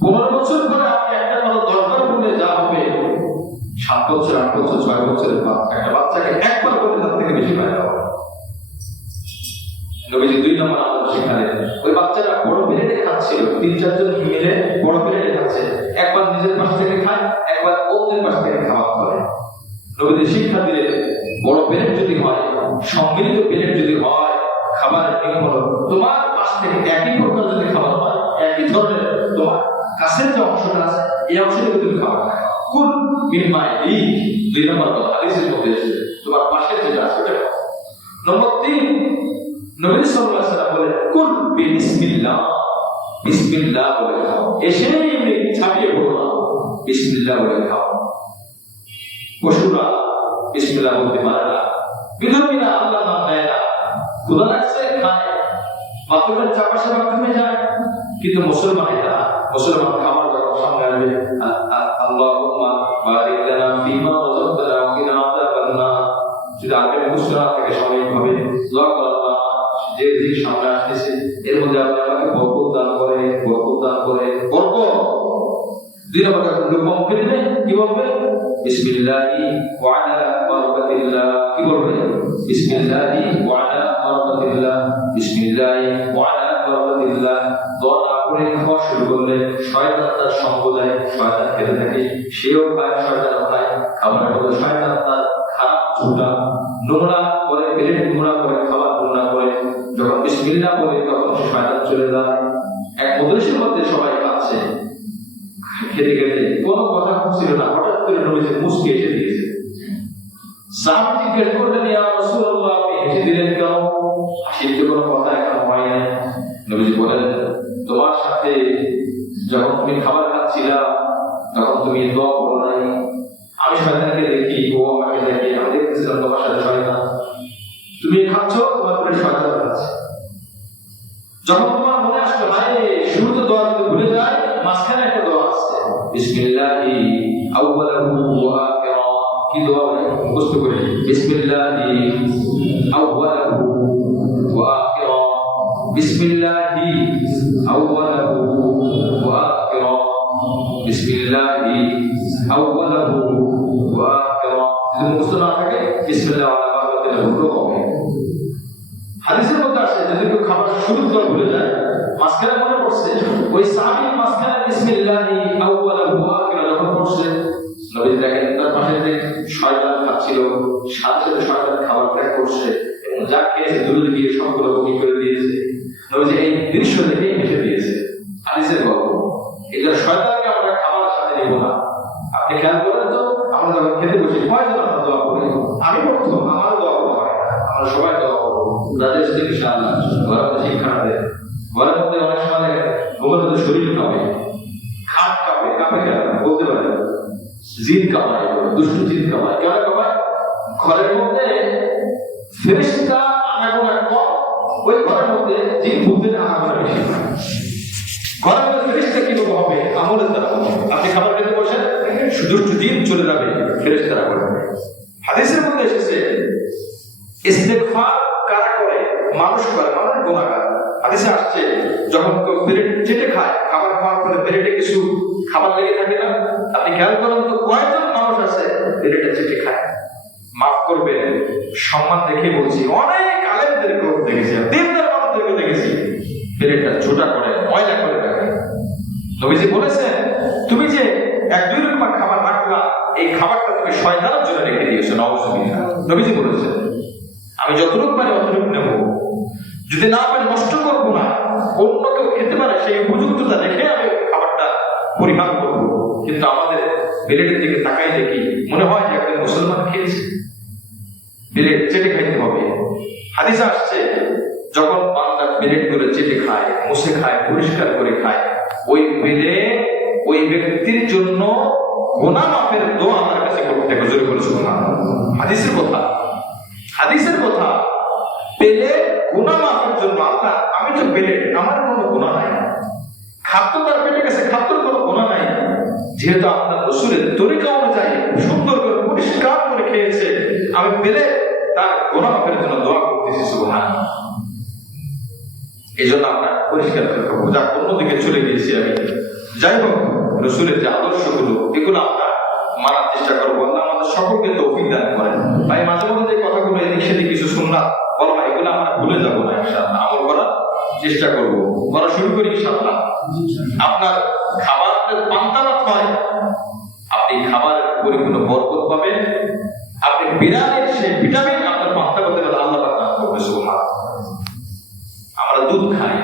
15 বছর পরে আপনি একটা কোনো দরকার বলে যা হবে, 7 বছর, 8 বছর, 6 বছরের একটা বাচ্চাকে একবার বলে তার থেকে বেশি পায় হবে। নবীজি 2 নম্বর আমল শিখালেন। ওই বাচ্চাটা বড় প্লেটে খাচ্ছিল, 3-4 জন মিলে বড় প্লেটে খাচ্ছে, একবার নিজের পাশ থেকে খায়, একবার অন্যের পাশ থেকে খাওয়া করে। নবীজি শিক্ষা দিলেন, বড় প্লেট যদি হয়, সম্মিলিত প্লেট যদি হয়, খাবারের নিয়ম হলো তোমার পাশ থেকে একই প্রকার যদি খাবার হয়, একই ধরনের, তোমার কাছের যে অংশটা আছে এই অংশটা তুমি খাবার খাও। কুল মিম্মাই, 2 নম্বর কথা হাদিসের মধ্যে এসেছে, তোমার পাশে যেটা আছে ওটা খাও। নম্বর 3, নবী সাল্লাল্লাহু আলাইহি ওয়াসাল্লাম বলে, কুল বিসমিল্লাহ, বিসমিল্লাহ বলে খাও। এসে এমনি ছাপিয়ে পড়ো না, বিসমিল্লাহ বলে খাও। পশুরা বিসমিল্লাহ বলতে পারে না, বিধর্মীরা আল্লাহর নাম নেয় না, ক্ষুধা লাগছে খায়, বাথরুমের চারপাশে বাথরুমে যায়। কিন্তু মুসলমান এটা, মুসলমান খাবার যখন সামনে আসবে, আল্লাহুম্মা বারিক লানা ফীমা রাযাকতানা ওয়া কিনা আযাবান নার, যদি আগে মুখস্থ না থাকে স্বাভাবিকভাবে দোয়া করা, যে দিক সামনে আসতেছে এর মধ্যে আপনি আমাকে বরকত দান করে, বরকত দান করে, বরকত। 2 নম্বর মুখে দিলে কি বলবে? বিসমিল্লাহি ওয়া আলা বারাকাতিল্লাহ। কি বলবে? বিসমিল্লাহি ওয়া আলা বারাকাতিল্লাহ, বিসমিল্লাহি ওয়া আলা বারাকাতিল্লাহ। দোয়া না করে খাওয়া শুরু করলে শয়তান তার সঙ্গ দেয়, শয়তান খেতে থাকে, সেও খায়, শয়তান খায়। খাবারের মধ্যে শয়তান তার খারাপ ঝুটা নোংরা করে, প্লেট নোংরা করে, খাবার নোংরা করে। যখন বিসমিল্লাহ বলে তখন শয়তান চলে যায়। এক মজলিসের মধ্যে সবাই খাচ্ছে, খেতে খেতে কোনো কথা ছিল না, হঠাৎ করে নবীজি মুস্কি এসে দিয়েছে। সাহাবী জিজ্ঞেস করলেন, ইয়া রাসূলুল্লাহ, আপনি হেসে দিলেন কেন? হাসির তো কোনো কথা এখন হয় না। নবীজি বলেন, তোমার সাথে যখন তুমি খাবার খাচ্ছিলা তখন তুমি দোয়া করো নাই। আমি শয়তানকে দেখি, ও আমাকে দেখে, আমি দেখতেছিলাম তোমার সাথে শয়তান। তুমি খাচ্ছ, তোমার পেটে শয়তান খাচ্ছে। যখন তোমার মনে আসলো, হায় শুরুতে দোয়া দিতে ভুলে যায়, মাঝখানে একটা দোয়া আছে, বিসমিল্লাহি আউওয়ালাহু ওয়া আখিরা। কি দোয়া বলে মুখস্থ করে? বিসমিল্লাহি আউওয়ালাহু ওয়া আখিরা, বিসমিল্লাহি আউওয়ালাহু ওয়া আখিরা, বিসমিল্লাহি আউওয়ালাহু ওয়া আখিরা। যদি মুখস্থ না থাকে বিসমিল্লাহ আলা বারাকাতিল্লাহ বলতে হবে। হাদিসের মধ্যে আসে, যদি কেউ খাবার শুরুর দোয়া ভুলে যায়, মাঝখানে মনে পড়ছে, ওই সাহাবীর মাঝখানে বিসমিল্লাহি আউওয়ালাহু ওয়া আখিরা যখন পড়ছে, নবী দেখেন তার পাশে যে শয়তান খাচ্ছিল, সাথে সাথে শয়তান খাবার ত্যাগ করছে এবং যা খেয়েছে দূরে গিয়ে সবগুলো বমি করে দিয়েছে। নবী এই দৃশ্য দেখে হেসে দিয়েছে। হাদিসের গল্প। এই জন্য শয়তানকে আমরা খাবারের সাথে নেব না। আপনি খেয়াল করেন তো, আমরা যখন খেতে বসি কয়জন আমরা দোয়া করি? আমি প্রথম, আমার দোয়া করা হয় না, আমরা সবাই দোয়া করবো। তাদের সাথে ইনশাআল্লাহ ঘরের মধ্যে শিক্ষা দেয়। ঘরের মধ্যে অনেক সময় ঘরের মধ্যে শরীর কাঁপে, খাট কাঁপে, কাঁপে কেন বলতে পারে, জিন কাঁপায়, দুষ্টু জিন কাঁপায়। কেন কাঁপায়? ঘরের মধ্যে ফেরেশতা আনাগোনা কম, ওই ঘরের মধ্যে জিন ভূতের আনাগোনা বেশি। ঘরের মধ্যে ফেরেশতা কিভাবে হবে? আমলের দ্বারা হবে। আপনি খাবার খেতে বসেন, দুষ্টু জিন চলে যাবে, ফেরেশতারা করবে। হাদিসের মধ্যে এসেছে, ইস্তেগফার কারা করে? মানুষ করে, মানুষ গুনাহগার। হাদিসে আসছে, যখন কেউ পেট চেটে খায়, খাবার খাওয়ার পরে পেটে কিছু খাবার লেগে থাকে না? আপনি খেয়াল করেন তো, কয়জন মানুষ আছে প্লেটে চিঠি খায়। মাফ করবেন, সম্মান দেখে বলছি, অনেক আলেমদেরকেও দেখেছি, দিনদার মানুষদেরকে দেখেছি প্লেটটা ছোটা করে ময়লা করে রাখে। নবীজি বলেছেন, তুমি যে 1-2 রকম খাবার রাখলা, এই খাবারটা তুমি শয়তানের জন্য রেখে দিয়েছো। নাউযুবিল্লাহ। নবীজি বলেছেন, আমি যতটুকু পারি অতটুকু নেব, যদি না পারি নষ্ট করবো না, অন্য কেউ খেতে পারে সেই উপযুক্ততা রেখে আমি খাবারটা পরিমাণ করবো। কিন্তু আমাদের প্লেটের দিকে তাকাই দেখি মনে হয় যে একজন মুসলমান খেয়েছে, প্লেট চেটে খাইতে হবে। হাদিসে আসছে, যখন বান্দা প্লেট করে চেটে খায়, মুছে খায়, পরিষ্কার করে খায়, ওই প্লেট ওই ব্যক্তির জন্য গুনাহ মাফের দোয়া আমার কাছে করতে হবে। জোরে বলে সুবহানাল্লাহ। হাদিসের কথা, হাদিসের কথা। প্লেট গুনাহ মাফের জন্য, আল্লাহ আমি তো প্লেট, আমার কোনো গুনাহ নাই, খাদ্য তার পেটে গেছে, খাদ্যের কোনো গুনাহ নাই, যেহেতু আপনার রাসূলের তরিকা অনুযায়ী সুন্দর করে পরিষ্কার করে খেয়েছে, আমি প্লেট তার গুনাহ মাফের জন্য দোয়া করতেছি। সুবহানাল্লাহ। এই জন্য আমরা পরিষ্কার করে খাবো। যা অন্যদিকে চলে গিয়েছি আমি, যাই হোক, রাসূলের যে আদর্শগুলো এগুলো আমরা মানার চেষ্টা করবো। আল্লাহ আমাদের সকলকে তৌফিক দান করেন। ভাই মাঝে মধ্যে যে কথাগুলো এদিক সেদিক কিছু সুন্নাত বলো ভাই, এগুলো আমরা ভুলে যাবো না, ইনশাআল্লাহ আমল করার চেষ্টা করবো। করা শুরু করি ইনশাআল্লাহ। আপনার খাবারের পান্তাবাত হয়, আপনি খাবারের পরিপূর্ণ বরকত পাবেন। আপনি বিরামের সেই ভিটামিন আপনার পান্তাবাতের আল্লাহ পাক দান করবে। সুবহানাল্লাহ। আমরা দুধ খাই,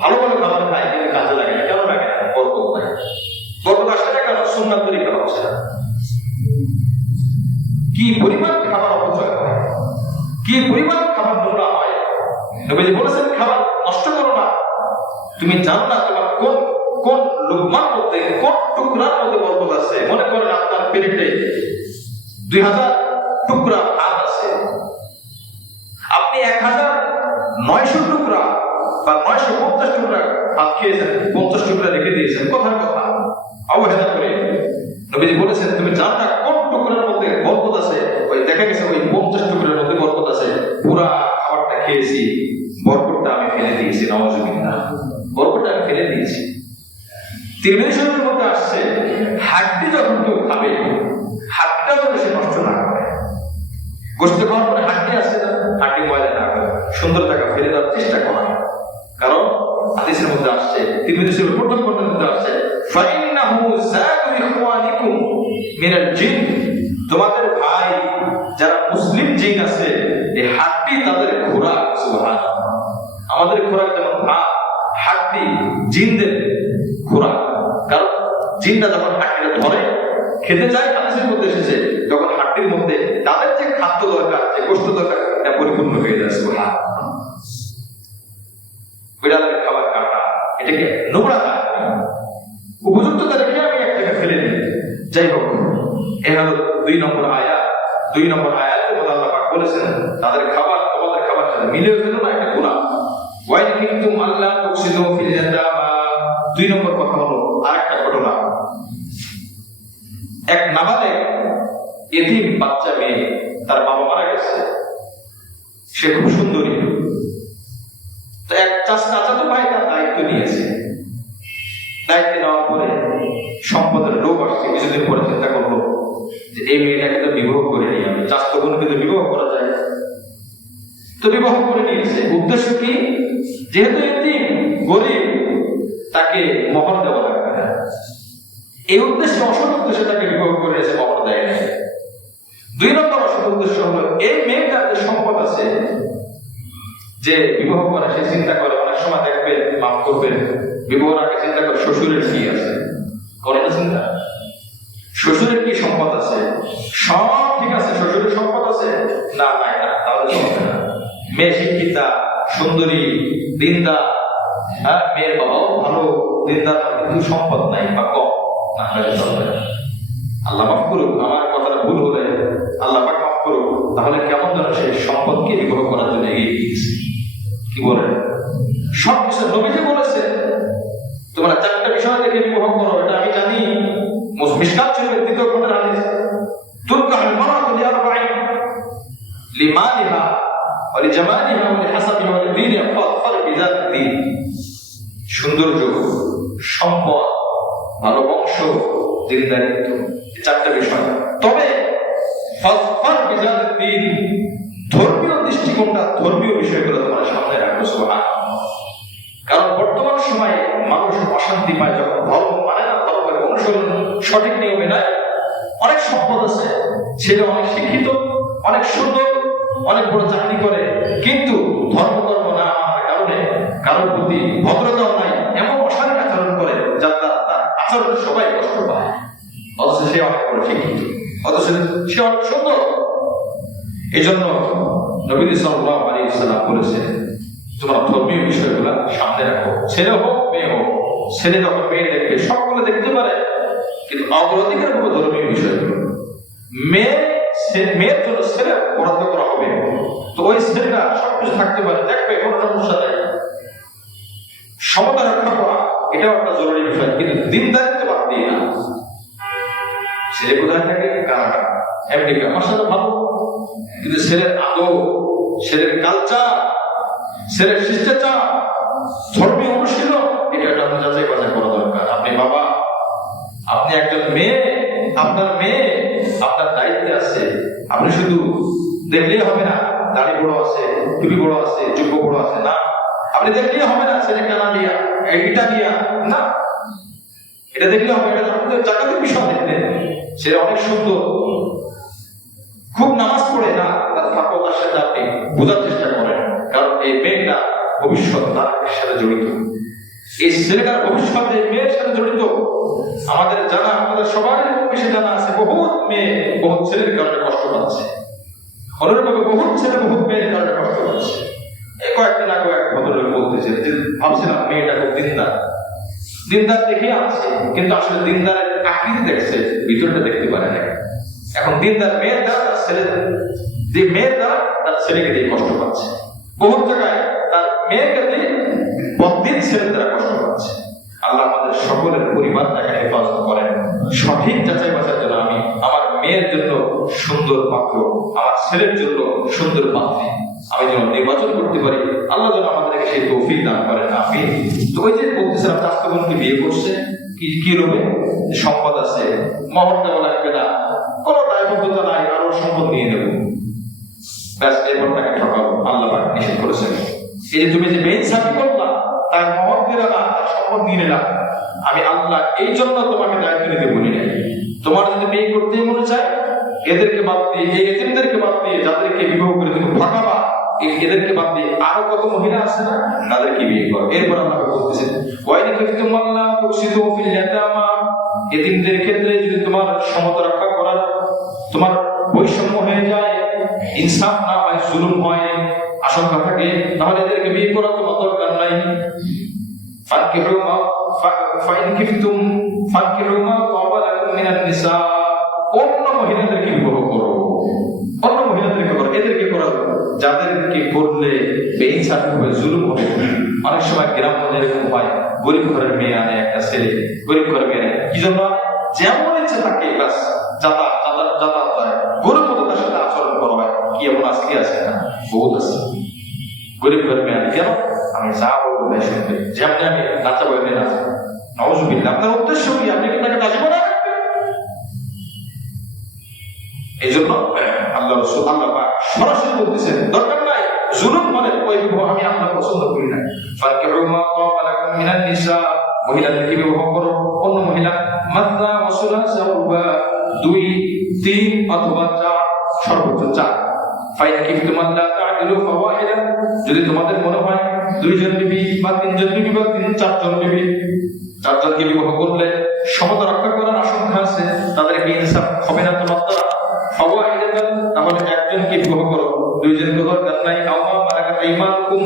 ভালো ভালো খাবার খাই, কিন্তু কাজে লাগে না। কেন লাগে না? বরকত নাই। বরকত আসে না কেন? সুন্নাত তরিকা হচ্ছে না। কি পরিমাণ খাবার অপচয় হয়, কি পরিমাণ খাবার নোংরা হয়। নবীজি বলেছেন, খাবার নষ্ট করো না, তুমি জানো না তোমার কোন কোন লুকমার মধ্যে, কোন টুকরার মধ্যে বরকত আছে। মনে করেন আপনার পেটে 2000 টুকরা ভাত আছে, আপনি 1900 টুকরা বা 950 টুকরা ভাত খেয়েছেন, 50 টুকরা রেখে দিয়েছেন। কথার কথা অবহেলা করে। নবীজি বলেছেন, তুমি জানো না কোন টুকরার মধ্যে বরকত আছে। ওই দেখা গেছে ওই 50 টুকরার মধ্যে বরকত আছে, পুরা খাবারটা খেয়েছি, বরকতটা আমি ফেলে দিয়েছি। নাউযুবিল্লাহ। বরকতটা আমি ফেলে দিয়েছি। তিরমিজি শরীফের মধ্যে আসছে, হাড্ডি যখন কেউ খাবে, হাড্ডিটা যেন সে নষ্ট না করে। গোশত খাওয়ার পরে হাড্ডি আছে না, হাড্ডি ময়লা না করে সুন্দর টাকা ফেলে দেওয়ার চেষ্টা করা। কারণ হাদিসের মধ্যে আসছে, তিরমিজি শরীফের প্রথম খণ্ডের মধ্যে আসছে, ফাইন্নাহু যাদু ইখওয়ানিকুম মিনাল জিন, তোমাদের ভাই যারা মুসলিম জিন আছে, এই হাড্ডি তাদের খোরাক। সুবহানাল্লাহ। আমাদের খোরাক যেমন ভাত, হাড্ডি জিনদের খোরাক। কারণ জিনটা যখন হাড্ডিটা ধরে খেতে যায়, হাদিসের মধ্যে এসেছে, তখন হাড্ডির মধ্যে তাদের যে খাদ্য দরকার, যে গোশত দরকার, এটা পরিপূর্ণ হয়ে যায়। সুবহানাল্লাহ। বিড়ালের খাবার কাটা, এটাকে নোংরা না, উপযুক্ততা রেখে আমি এক জায়গায় ফেলে দিই। যাই হোক, এ হলো 2 নম্বর আয়াত। 2 নম্বর আয়াতে আল্লাহ পাক বলেছেন, তাদের খাবার তোমাদের খাবার সাথে মিলে ফেলো না, একটা গুনাহ। ওয়াইন কিন্তু আল্লাহ তুকসিদু ফিল ইয়াতামা। 2 নম্বর কথা হলো আরেকটা ঘটনা। এক নাবালেগ এতিম বাচ্চা মেয়ে, তার বাবা মারা গেছে, সে খুব সুন্দরী। তো এক চাচাতো ভাই তার দায়িত্ব নিয়েছে। দায়িত্ব নেওয়ার পরে সম্পদের লোক আসছে। কিছুদিন পরে চিন্তা করলো যে এই মেয়েটাকে তো বিবাহ করে নিই আমি, চাচাতো বোনকে তো বিবাহ করা যায়। তো বিবাহ করে নিয়েছে। উদ্দেশ্য কি? যেহেতু এতিম, গরিব, তাকে মহর দেওয়া লাগবে না, এই উদ্দেশ্যে, অসৎ উদ্দেশ্যে তাকে বিবাহ করে নিয়েছে, মহর দেয় না। 2 নম্বর অসৎ উদ্দেশ্য হলো, এই মেয়েটার যে সম্পদ আছে, যে বিবাহ করে, সে চিন্তা করে, অনেক সময় দেখবেন, মাফ করবেন, বিবাহের আগে চিন্তা করে শ্বশুরের কি আছে, করে না চিন্তা? শ্বশুরের কি সম্পদ আছে? সব ঠিক আছে, শ্বশুরের সম্পদ আছে, না নাই না, তাহলে চলবে না। মেয়ে শিক্ষিতা, সুন্দরী, দিনদার, মেয়ের বাবাও ভালো দিনদার, কিন্তু সম্পদ নাই বা কম, না হলে চলবে না। আল্লাহ মাফ করুক, আমার কথাটা ভুল হলে আল্লাহ পাক মাফ করুক। তাহলে কেমন যেন সে সম্পদকে বিবাহ করার জন্য এগিয়ে গিয়েছে। কি বলে? সব বিষয় নবীজি বলেছে, তোমরা 4টা বিষয় দেখে বিবাহ করো, এটা আমি জানি। মিশকাত শরীফের 2য় খণ্ডের হাদিস, তুনকাহুল মারআতু লিআরবাঈন, লিমালিহা ওয়া লিজামালিহা ওয়া লিহাসাবিহা ওয়া লিদীনিহা ফাযফার বিযাতিদ দীন। সৌন্দর্য, সম্পদ, ভালো বংশ, দিনদারিত্ব, এই 4টা বিষয়। তবে ফাজফার বিজাতিদ দ্বীন, ধর্মীয় দৃষ্টিকোণটা, ধর্মীয় বিষয়গুলো তোমার সামনে রাখো। সুবহানাল্লাহ। কারণ বর্তমান সময়ে মানুষ অশান্তি পায় যখন ধর্ম মানে না, ধর্মের অনুসরণ সঠিক নিয়মে নাই। অনেক সম্পদ আছে, সেটা অনেক শিক্ষিত, অনেক সুন্দর, অনেক বড় চাকরি করে, কিন্তু ধর্ম না মানার কারণে কারোর প্রতি ভদ্রতাও নাই, এমন অশালীন আচরণ করে যার তার আচরণে সবাই কষ্ট পায়। অথচ সে অনেক বড় শিক্ষিত, অথচ সে অনেক সুন্দর। এই জন্য নবী সাল্লাল্লাহু আলাইহি ওয়াসাল্লাম বলেছেন, তোমার ধর্মীয় বিষয়গুলো সামনে রাখো। ছেলে হোক মেয়ে হোক, ছেলে যখন মেয়ে দেখবে সকলে দেখতে পারে, কিন্তু অগ্রাধিকার হবে ধর্মীয় বিষয়গুলো। মেয়ের জন্য ছেলে বরাদ্দ করা হবে, তো ওই ছেলেটা সবকিছু থাকতে পারে, দেখবে কোনো সমস্যা নেই। সমতা রক্ষা করা এটাও একটা জরুরি বিষয়, কিন্তু দিনদারিত্ব বাদ দিয়ে না। ছেলে কোথায় থাকে? কানাডা, আমেরিকা, আমার সাথে ভালো, কিন্তু ছেলের আদব, ছেলের কালচার, ছেলের শিষ্টাচার, ধর্মীয় অনুশীলন, এটা একটা যাচাই বাছাই করা দরকার। আপনি বাবা, আপনি একজন মেয়ে, আপনার মেয়ে আপনার দায়িত্বে আছে। আপনি শুধু দেখলেই হবে না দাড়ি বড় আছে, টুপি বড় আছে, যুব্য বড় আছে, না। আপনি দেখলেই হবে না ছেলে কানাডিয়া, ইটালিয়া, না। এটা দেখলে হবে, এটা আপনাদের জাগতিক বিষয় দেখতে। সে অনেক সুন্দর, খুব নামাজ পড়ে না, তার তাকওয়ার সাথে আপনি বোঝার চেষ্টা করেন, কারণ এই মেয়েটা ভবিষ্যৎ তার সাথে জড়িত। এই ছেলেটার ভবিষ্যৎ এই মেয়ের সাথে জড়িত। আমাদের জানা, আমাদের সবার বেশি জানা আছে, বহুত মেয়ে বহুত ছেলের কারণে কষ্ট পাচ্ছে। অনুরূপভাবে বহুত ছেলে বহুত মেয়ের কারণে কষ্ট পাচ্ছে। এই কয়েকদিন আগে এক ভদ্রলোক বলতেছে যে ভাবছিলাম মেয়েটা খুব দিনদার দেখে আছে, কিন্তু আসলে দিনদারের আকৃতি দেখছে, ভিতরটা দেখতে পারে না। এখন দিনদার মেয়ের দ্বারা তার ছেলে, যে মেয়ের দ্বারা তার ছেলেকে দিয়ে কষ্ট পাচ্ছে। বহুত জায়গায় তার মেয়েকে দিয়ে বদ্দিন ছেলের দ্বারা কষ্ট পাচ্ছে। আল্লাহ আমাদের সকলের পরিবারটাকে হেফাজত করেন। সঠিক যাচাই বাছার জন্য আমি আমার মেয়ের জন্য সুন্দর পাত্র, আমার ছেলের জন্য সুন্দর পাত্রী আমি যেন নির্বাচন করতে পারি। আল্লাহ যেন আমাদেরকে সেই তৌফিক দান করেন। আমিন। তো ওই যে বলতেছিলাম, চাচাতো বোনকে বিয়ে করছে, কি রবে সম্পদ আছে, মহর দেওয়া লাগবে না, কোনো দায়বদ্ধতা নাই, আরো সম্পদ নিয়ে নেব, ব্যাস এরপর তাকে ঠকাবো। আল্লাহ নিষেধ করেছেন। এই যে তুমি যে বেইনসাফি করলা, তার মহর দিলে না, তার সম্পদ নিয়ে নিলাম, আমি আল্লাহ এই জন্য তোমাকে দায়িত্ব নিতে বলি নাই। তোমার যদি বিয়ে করতে মনে চায়, এদেরকে বাদ দিয়ে, এই এতিমদেরকে বাদ দিয়ে, যাদেরকে বিবাহ করে তুমি ঠকাবা, এদেরকে বাদ দিয়ে আরো কত মহিলা আছে না, তাদেরকে বিয়ে করো। এরপর আল্লাহ বলতেছেন, এতিমদের ক্ষেত্রে যদি তোমার সমতা রক্ষা করার, তোমার বৈষম্য হয়ে যায়, ইনসাফ না হয়, জুলুম হয়, আশঙ্কা থাকে, তাহলে এদেরকে বিয়ে করা তোমার দরকার নাই। অন্য মহিলাদেরকে বিবাহ করো, অন্য মহিলাদেরকে করো, এদেরকে করো যাদেরকে করলে বেইনসাফি হবে, জুলুম হবে। অনেক সময় গ্রামে এরকম হয়, গরিব ঘরের মেয়ে আনে একটা ছেলে, গরিব ঘরের মেয়ে আনে, কি জন্য? যেমন ইচ্ছে থাকে, ব্যাস যাতায়াত করে, গরিব মতো তার সাথে আচরণ করা হয়। কি এমন আজকে আছে না? বহুত আছে। গরিব ঘরের মেয়ে আনে কেন? আমি যা বলবো তাই শুনবে, যেমন আমি নাচা বলবে না। নাউযুবিল্লাহ। আপনার উদ্দেশ্য কি? আপনি কি তাকে নাচবো না? এই জন্য আল্লাহ রাসূল, আল্লাহ পাক সরাসরি বলতেছেন, দরকার নাই জুলুম মানে ওই বিবাহ আমি আল্লাহ পছন্দ করি না। ফাকিহু মা তাবা লাকুম মিনান নিসা, মহিলাদেরকে বিবাহ করো, অন্য মহিলা, মাসনা ওয়া সুলাসা ওয়া রুবা, 2, 3 অথবা 4, সর্বোচ্চ 4। ফাইন কিফতুম আল্লা তা'দিলু ফাওয়াহিদা, যদি তোমাদের মনে হয় 2 জন বিবি বা 3 জন বিবি বা 4 জন বিবি, 4 জনকে বিবাহ করলে সমতা রক্ষা করার আশঙ্কা আছে, তাদেরকে ইনসাফ হবে না তোমার দ্বারা, ফাওয়াহিদাতান, তাহলে একজনকে বিবাহ করো, 2 জনকে দরকার নাই। আওমা মালাকাত আইমানুকুম,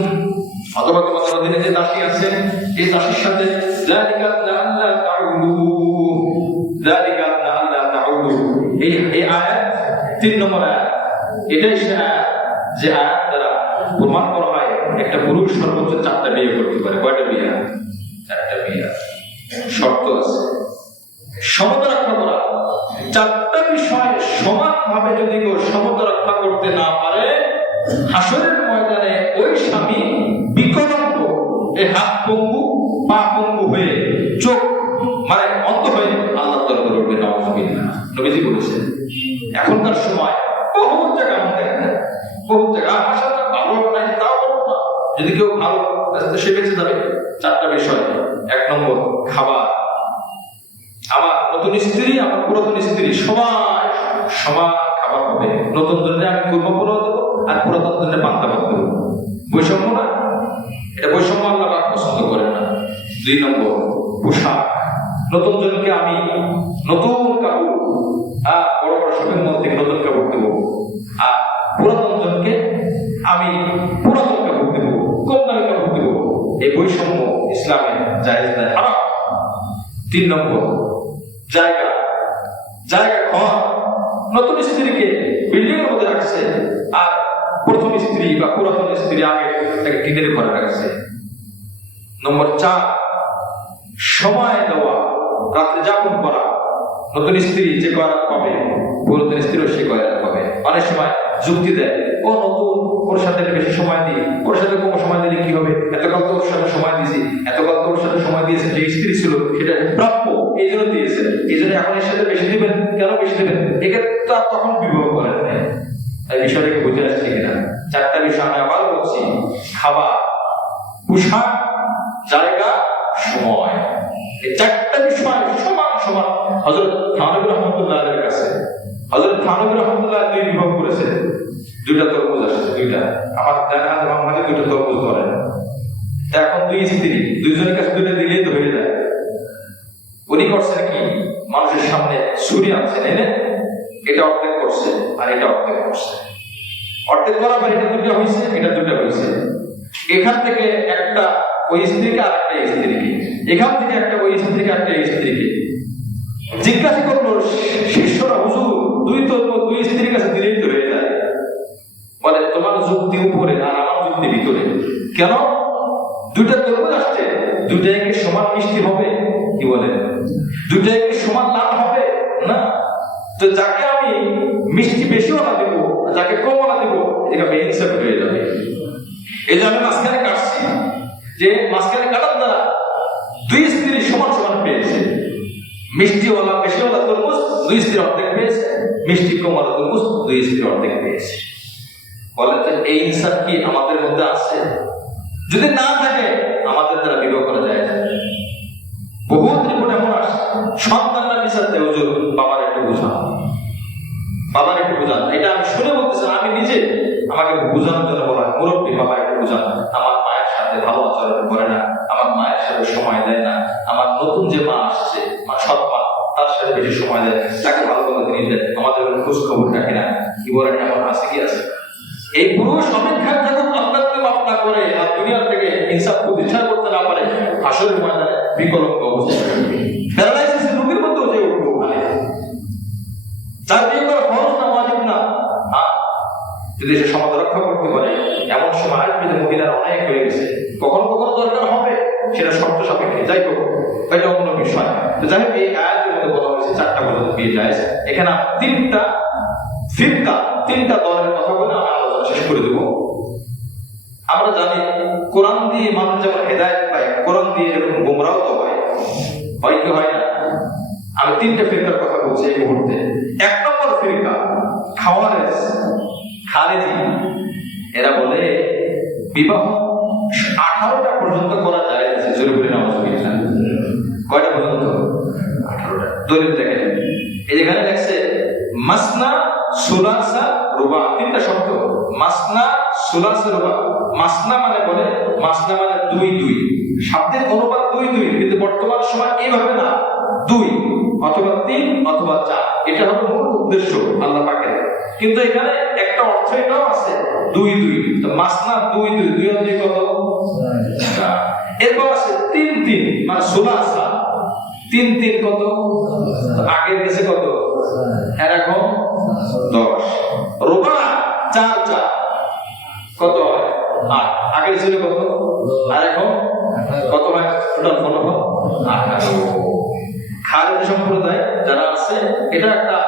অথবা তোমাদের অধীনে যে দাসী আছে, এই দাসীর সাথে, যালিকা আল্লা তাউলু, যালিকা আল্লা তাউলু। এই আয়াত 3 নম্বর আয়াত। এটাই সে আয়াত যে আয়াত দ্বারা প্রমাণ করা হয় একটা পুরুষ সর্বোচ্চ 4টা বিয়ে করতে পারে। কয়টা বিয়ে? 4টা বিয়ে। শর্ত আছে, সমতা রক্ষা করা। 4টা বিষয় সমানভাবে যদি কেউ সমতা রক্ষা করতে না পারে, হাসরের ময়দানে ওই স্বামী বিকলাঙ্গ, এই হাত পঙ্গু, পা পঙ্গু হয়ে, চোখ মানে অন্ধ হয়ে আল্লাহর দরবারে উঠবে। নাউযুবিল্লাহ। নবীজি বলেছেন, এখনকার সময় খাবার হবে, নতুন জন্য আমি কুরমা পোলাও দেবো আর পুরাতন জন্য পান্তা ভাত দেবো। বৈষম্য না? এটা বৈষম্য আল্লাহ পাক পছন্দ করেন না। 2 নম্বর, পোশাক। নতুন জনকে আমি নতুন কাপড়, বড় বড় শপিং মল থেকে নতুন কাপড় দেবো, আর পুরাতন জনকে আমি পুরাতন কাপড় দেবো, কম দামি কাপড় দেবো। এই বৈষম্য ইসলামে জায়েজ নাই, হারাম। 3 নম্বর, জায়গা। ঘর। নতুন স্ত্রীকে বিল্ডিং এর মধ্যে রাখছে, আর প্রথম স্ত্রী বা পুরাতন স্ত্রী আগে তাকে টিনের ঘরে রাখছে। নম্বর 4, সময় দেওয়া, রাত্রে যাপন করা। নতুন স্ত্রী যে কয়রাত পাবে, পুরাতন স্ত্রীও সে কয়রাত পাবে। অনেক সময় যুক্তি দেয়, ও নতুন, ওর সাথে বেশি সময় দিই, ওর সাথে কম সময় দিলে কি হবে, এতকাল তো ওর সাথে সময় দিয়েছি, এতকাল তো ওর সাথে সময় দিয়েছে, যে স্ত্রী ছিল সেটা প্রাপ্য, এই জন্য দিয়েছে, এই জন্য এখন এর সাথে বেশি দিবেন। কেন বেশি দিবেন? এক্ষেত্রে তো তখন বিবাহ করেন নাই। এই বিষয়টাকে বুঝে আসছে কিনা? 4টা বিষয় আমি আবার বলছি: খাবার, পোশাক, জায়গা, সময়। এই 4টা বিষয় সমান সমান। হযরত থানবী রাহমাতুল্লাহ আলাইহির কাছে হযরত থানবী রাহমাতুল্লাহ 2 বিবাহ করেছে, 2টা তরমুজ আসছে, 2টা। আমার জানা আছে বাংলাদেশে 2টা তরমুজ ধরে। এখন 2 স্ত্রী, 2জনের কাছে 2টা দিলেই তো হয়ে যায়। উনি করছেন কি, মানুষের সামনে ছুরি আনছেন, এনে এটা অর্ধেক করছে আর এটা অর্ধেক করছে। অর্ধেক করার পর এটা 2টা হয়েছে, এটা 2টা হয়েছে। এখান থেকে একটা ওই স্ত্রীকে আর একটা স্ত্রীকে, এখান থেকে একটা ওই স্ত্রীকে একটা স্ত্রীকে জিজ্ঞাসা করলো শিষ্যরা, হুজুর 2 তরমুজ 2 স্ত্রীর কাছে দিলেই তো হয়ে যায়। বলে, তোমার যুক্তি উপরে আর আমার যুক্তি ভিতরে। কেন? 2টা তরমুজ আসছে, 2টাই কি সমান মিষ্টি হবে? কি বলে? 2টাই কি সমান লাভ হবে? না। তো যাকে আমি মিষ্টি বেশিওয়ালা দেবো, যাকে কমওয়ালা দেবো, এটা বেইনসাফ হয়ে যাবে। এই যে আমি মাঝখানে কাটছি, যে মাঝখানে কাটার দ্বারা 2 স্ত্রী সমান সমান পেয়েছে। মিষ্টিওয়ালা বেশিওয়ালা তরমুজ 2 স্ত্রী অর্ধেক পেয়েছে, মিষ্টি কমওয়ালা তরমুজ 2 স্ত্রী অর্ধেক পেয়েছে। বলেন তো এই ইনসাফ কি আমাদের মধ্যে আছে? যদি না থাকে আমাদের দ্বারা বিবাহ করা যায় না। বহুত রিপোর্ট এমন আসে, সন্তানরা বিচার দেয়, হুজুর বাবার একটু বোঝান, বাবার একটু বোঝান। এটা আমি শুনে বলতেছি, আমি নিজে আমাকে বোঝানোর জন্য বলা হয়, মুরব্বী বাবা একটু বোঝান, আমার মায়ের সাথে ভালো আচরণ করে না, আমার মায়ের সাথে সময় দেয় না, আমার নতুন যে মা আসছে, সৎ মা, তার সাথে বেশি সময় দেয়, তাকে ভালো ভালো জিনিস দেয়, আমাদের খোঁজ খবর রাখে না। কি বলেন, এমন আছে কি আছে? এই পুরুষ অপেক্ষার যখন আপনাকে মাফ না করে আর দুনিয়া থেকে ইনসাফ প্রতিষ্ঠা করতে না পারে, হাসরের ময়দানে বিকল্প অবস্থা, প্যারালাইসিসের রোগের মধ্যেও যে উঠবো ওখানে। তার বিয়ে করা খরচ না, ওয়াজিব না। যদি সে সমাজ রক্ষা করতে পারে, এমন সময় আসবে যে মহিলার অনেক হয়ে গেছে, কখনো কখনো দরকার হবে, সেটা শর্ত সাপেক্ষে। যাই হোক, এটা অন্য বিষয়। তো যাই হোক, এই আয়াতের মধ্যে বলা হয়েছে 4টা পর্যন্ত বিয়ে যায়। এখানে 3টা ফিরকা, 3টা দলের কথা বলে আমি আলোচনা শেষ করে দেব। আমরা জানি কোরআন দিয়ে মানুষ যেমন হেদায়েত পায়, কোরআন দিয়ে এরকম গোমরাও তো হয় কি হয় না? আমি 3টা ফিরকার কথা বলছি এই মুহূর্তে। 1 নম্বর ফিরকা খাওয়ারেজ, খারেজি। এরা বলে বিবাহ 18টা পর্যন্ত করা যায়। জোরে বলে নাউজুবিল্লাহ। কয়টা পর্যন্ত? 18টা। দলিল দেখেন, এই যেখানে লেখছে মাসনা, সুলাসা, রুবা, 3টা শব্দ। মাসনা, সুলাসা, রুবা। মাসনা মানে বলে, মাসনা মানে 2 2, শব্দের অনুবাদ 2 2, কিন্তু বর্তমান সময় এইভাবে না, 2 অথবা 3 অথবা 4, এটা হলো মূল উদ্দেশ্য আল্লাহ পাকের। কিন্তু এখানে একটা অর্থ এটাও আছে, 2 2। তো মাসনা 2 2, 2 আর 2 কত? এরপর আছে 3 3, মানে সুলাসা 3 3 কত? আগের গেছে কত? এরকম 10। রুবা 4 4 কত হয়? 8। আগে ছিল কত? আর এখন কত হয়? টোটাল 18। খারেজি সম্প্রদায় যারা আছে, এটা একটা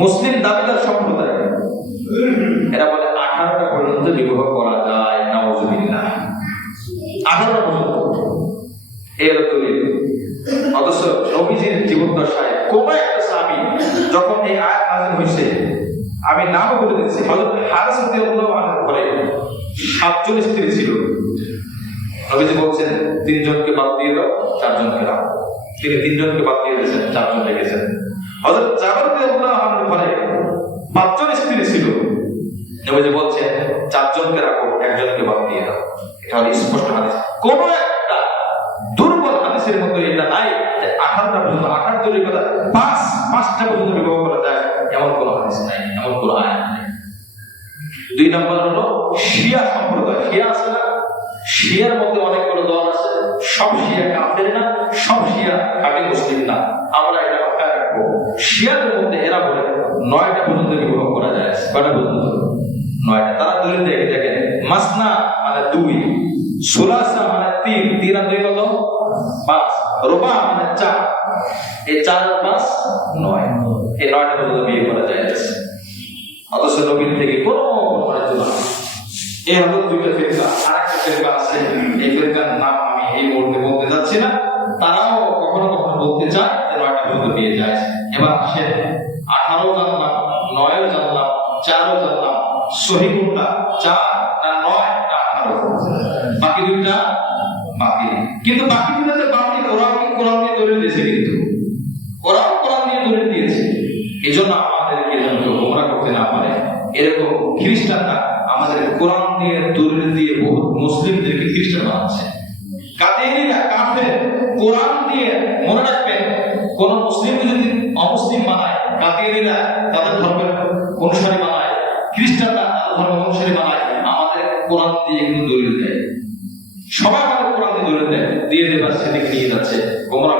মুসলিম দাবিদার সম্প্রদায়। এরা বলে 18টা পর্যন্ত বিবাহ করা যায়। নাউজুবিল্লাহ। 18টা পর্যন্ত এর দলিল। অথচ নবীজির জীবদ্দশায় কোন একটা সাহাবী যখন এই আয়াত নাযিল হয়েছে, আমি নাম বলে দিচ্ছি, হযরত হারিস রাদিয়াল্লাহু আনহু ঘরে 7 জন স্ত্রী ছিল। নবীজি বলছেন 3 জনকে বাদ দিয়ে দাও, 4 জনকে রাখো। তিনি 3 জনকে বাদ দিয়ে দিয়েছেন, 4 জন রেখেছেন। হযরত জাবের রাদিয়াল্লাহু আনহু ঘরে হাদিস নাই, এমন কোনো আয়াত নেই। 2 নম্বর হলো শিয়া সম্প্রদায়। শিয়া আছে না, শিয়ার মধ্যে অনেকগুলো দল আছে। সব শিয়া কাফের না, সব শিয়া খাঁটি মুসলিম না। আমরা এটা মাথায় রাখবো। শিয়াদের মধ্যে এরা বলে 9টা পর্যন্ত বিবাহ করা যায়। কয়টা পর্যন্ত? 9টা। তারা দলিল দেখে দেখেন, মাসনা মানে 2, সুলাসা মানে 3, 3 আর 2 কত? 5, রুবা মানে 4, এই 4 আর 5 9, এই 9টা পর্যন্ত বিয়ে করা যায়। অথচ নবীর থেকে কোনো প্রমাণিত না। এই হলো 2টা ফিরকা। আরেকটা ফিরকা আছে, এই ফিরকার নাম আমি এই মুহূর্তে বলতে যাচ্ছি না। তারাও কখনো কখনো বলতে চায় যে 9টা পর্যন্ত বিয়ে যায়। এবার আসেন 18 জানলাম, 9 জানলাম, 4 জানলাম, সহি কোনটা? 4 না 9 না 18? বাকি 2টা বাকি। কিন্তু বাকি 2টাতে বাকি কোরআন দিয়ে দলিল দিয়েছে, কিন্তু কোরআন দিয়ে দলিল দিয়েছে। এজন্য আমাদেরকে যেন কেউ গোমরাহ করতে না পারে। এরকম খ্রিস্টানরা আমাদের কোরআন দিয়ে দলিল দিয়ে বহু মুসলিমদেরকে খ্রিস্টান বানাচ্ছে। কাদেরিরা কাফের, কোরআন দিয়ে মনে রাখবেন, কোন মুসলিমকে যদি অমুসলিম বানায়, কাদেরিরা তাদের ধর্মের অনুসারী বানায়, খ্রিস্টানরা তাদের ধর্মের অনুসারী বানায়, আমাদের কোরআন দিয়ে কিন্তু দলিল দেয়। সবাই আমাদের কোরআন দিয়ে দলিল দেয়, দিয়ে দেবার সেদিকে নিয়ে যাচ্ছে, গোমরাহ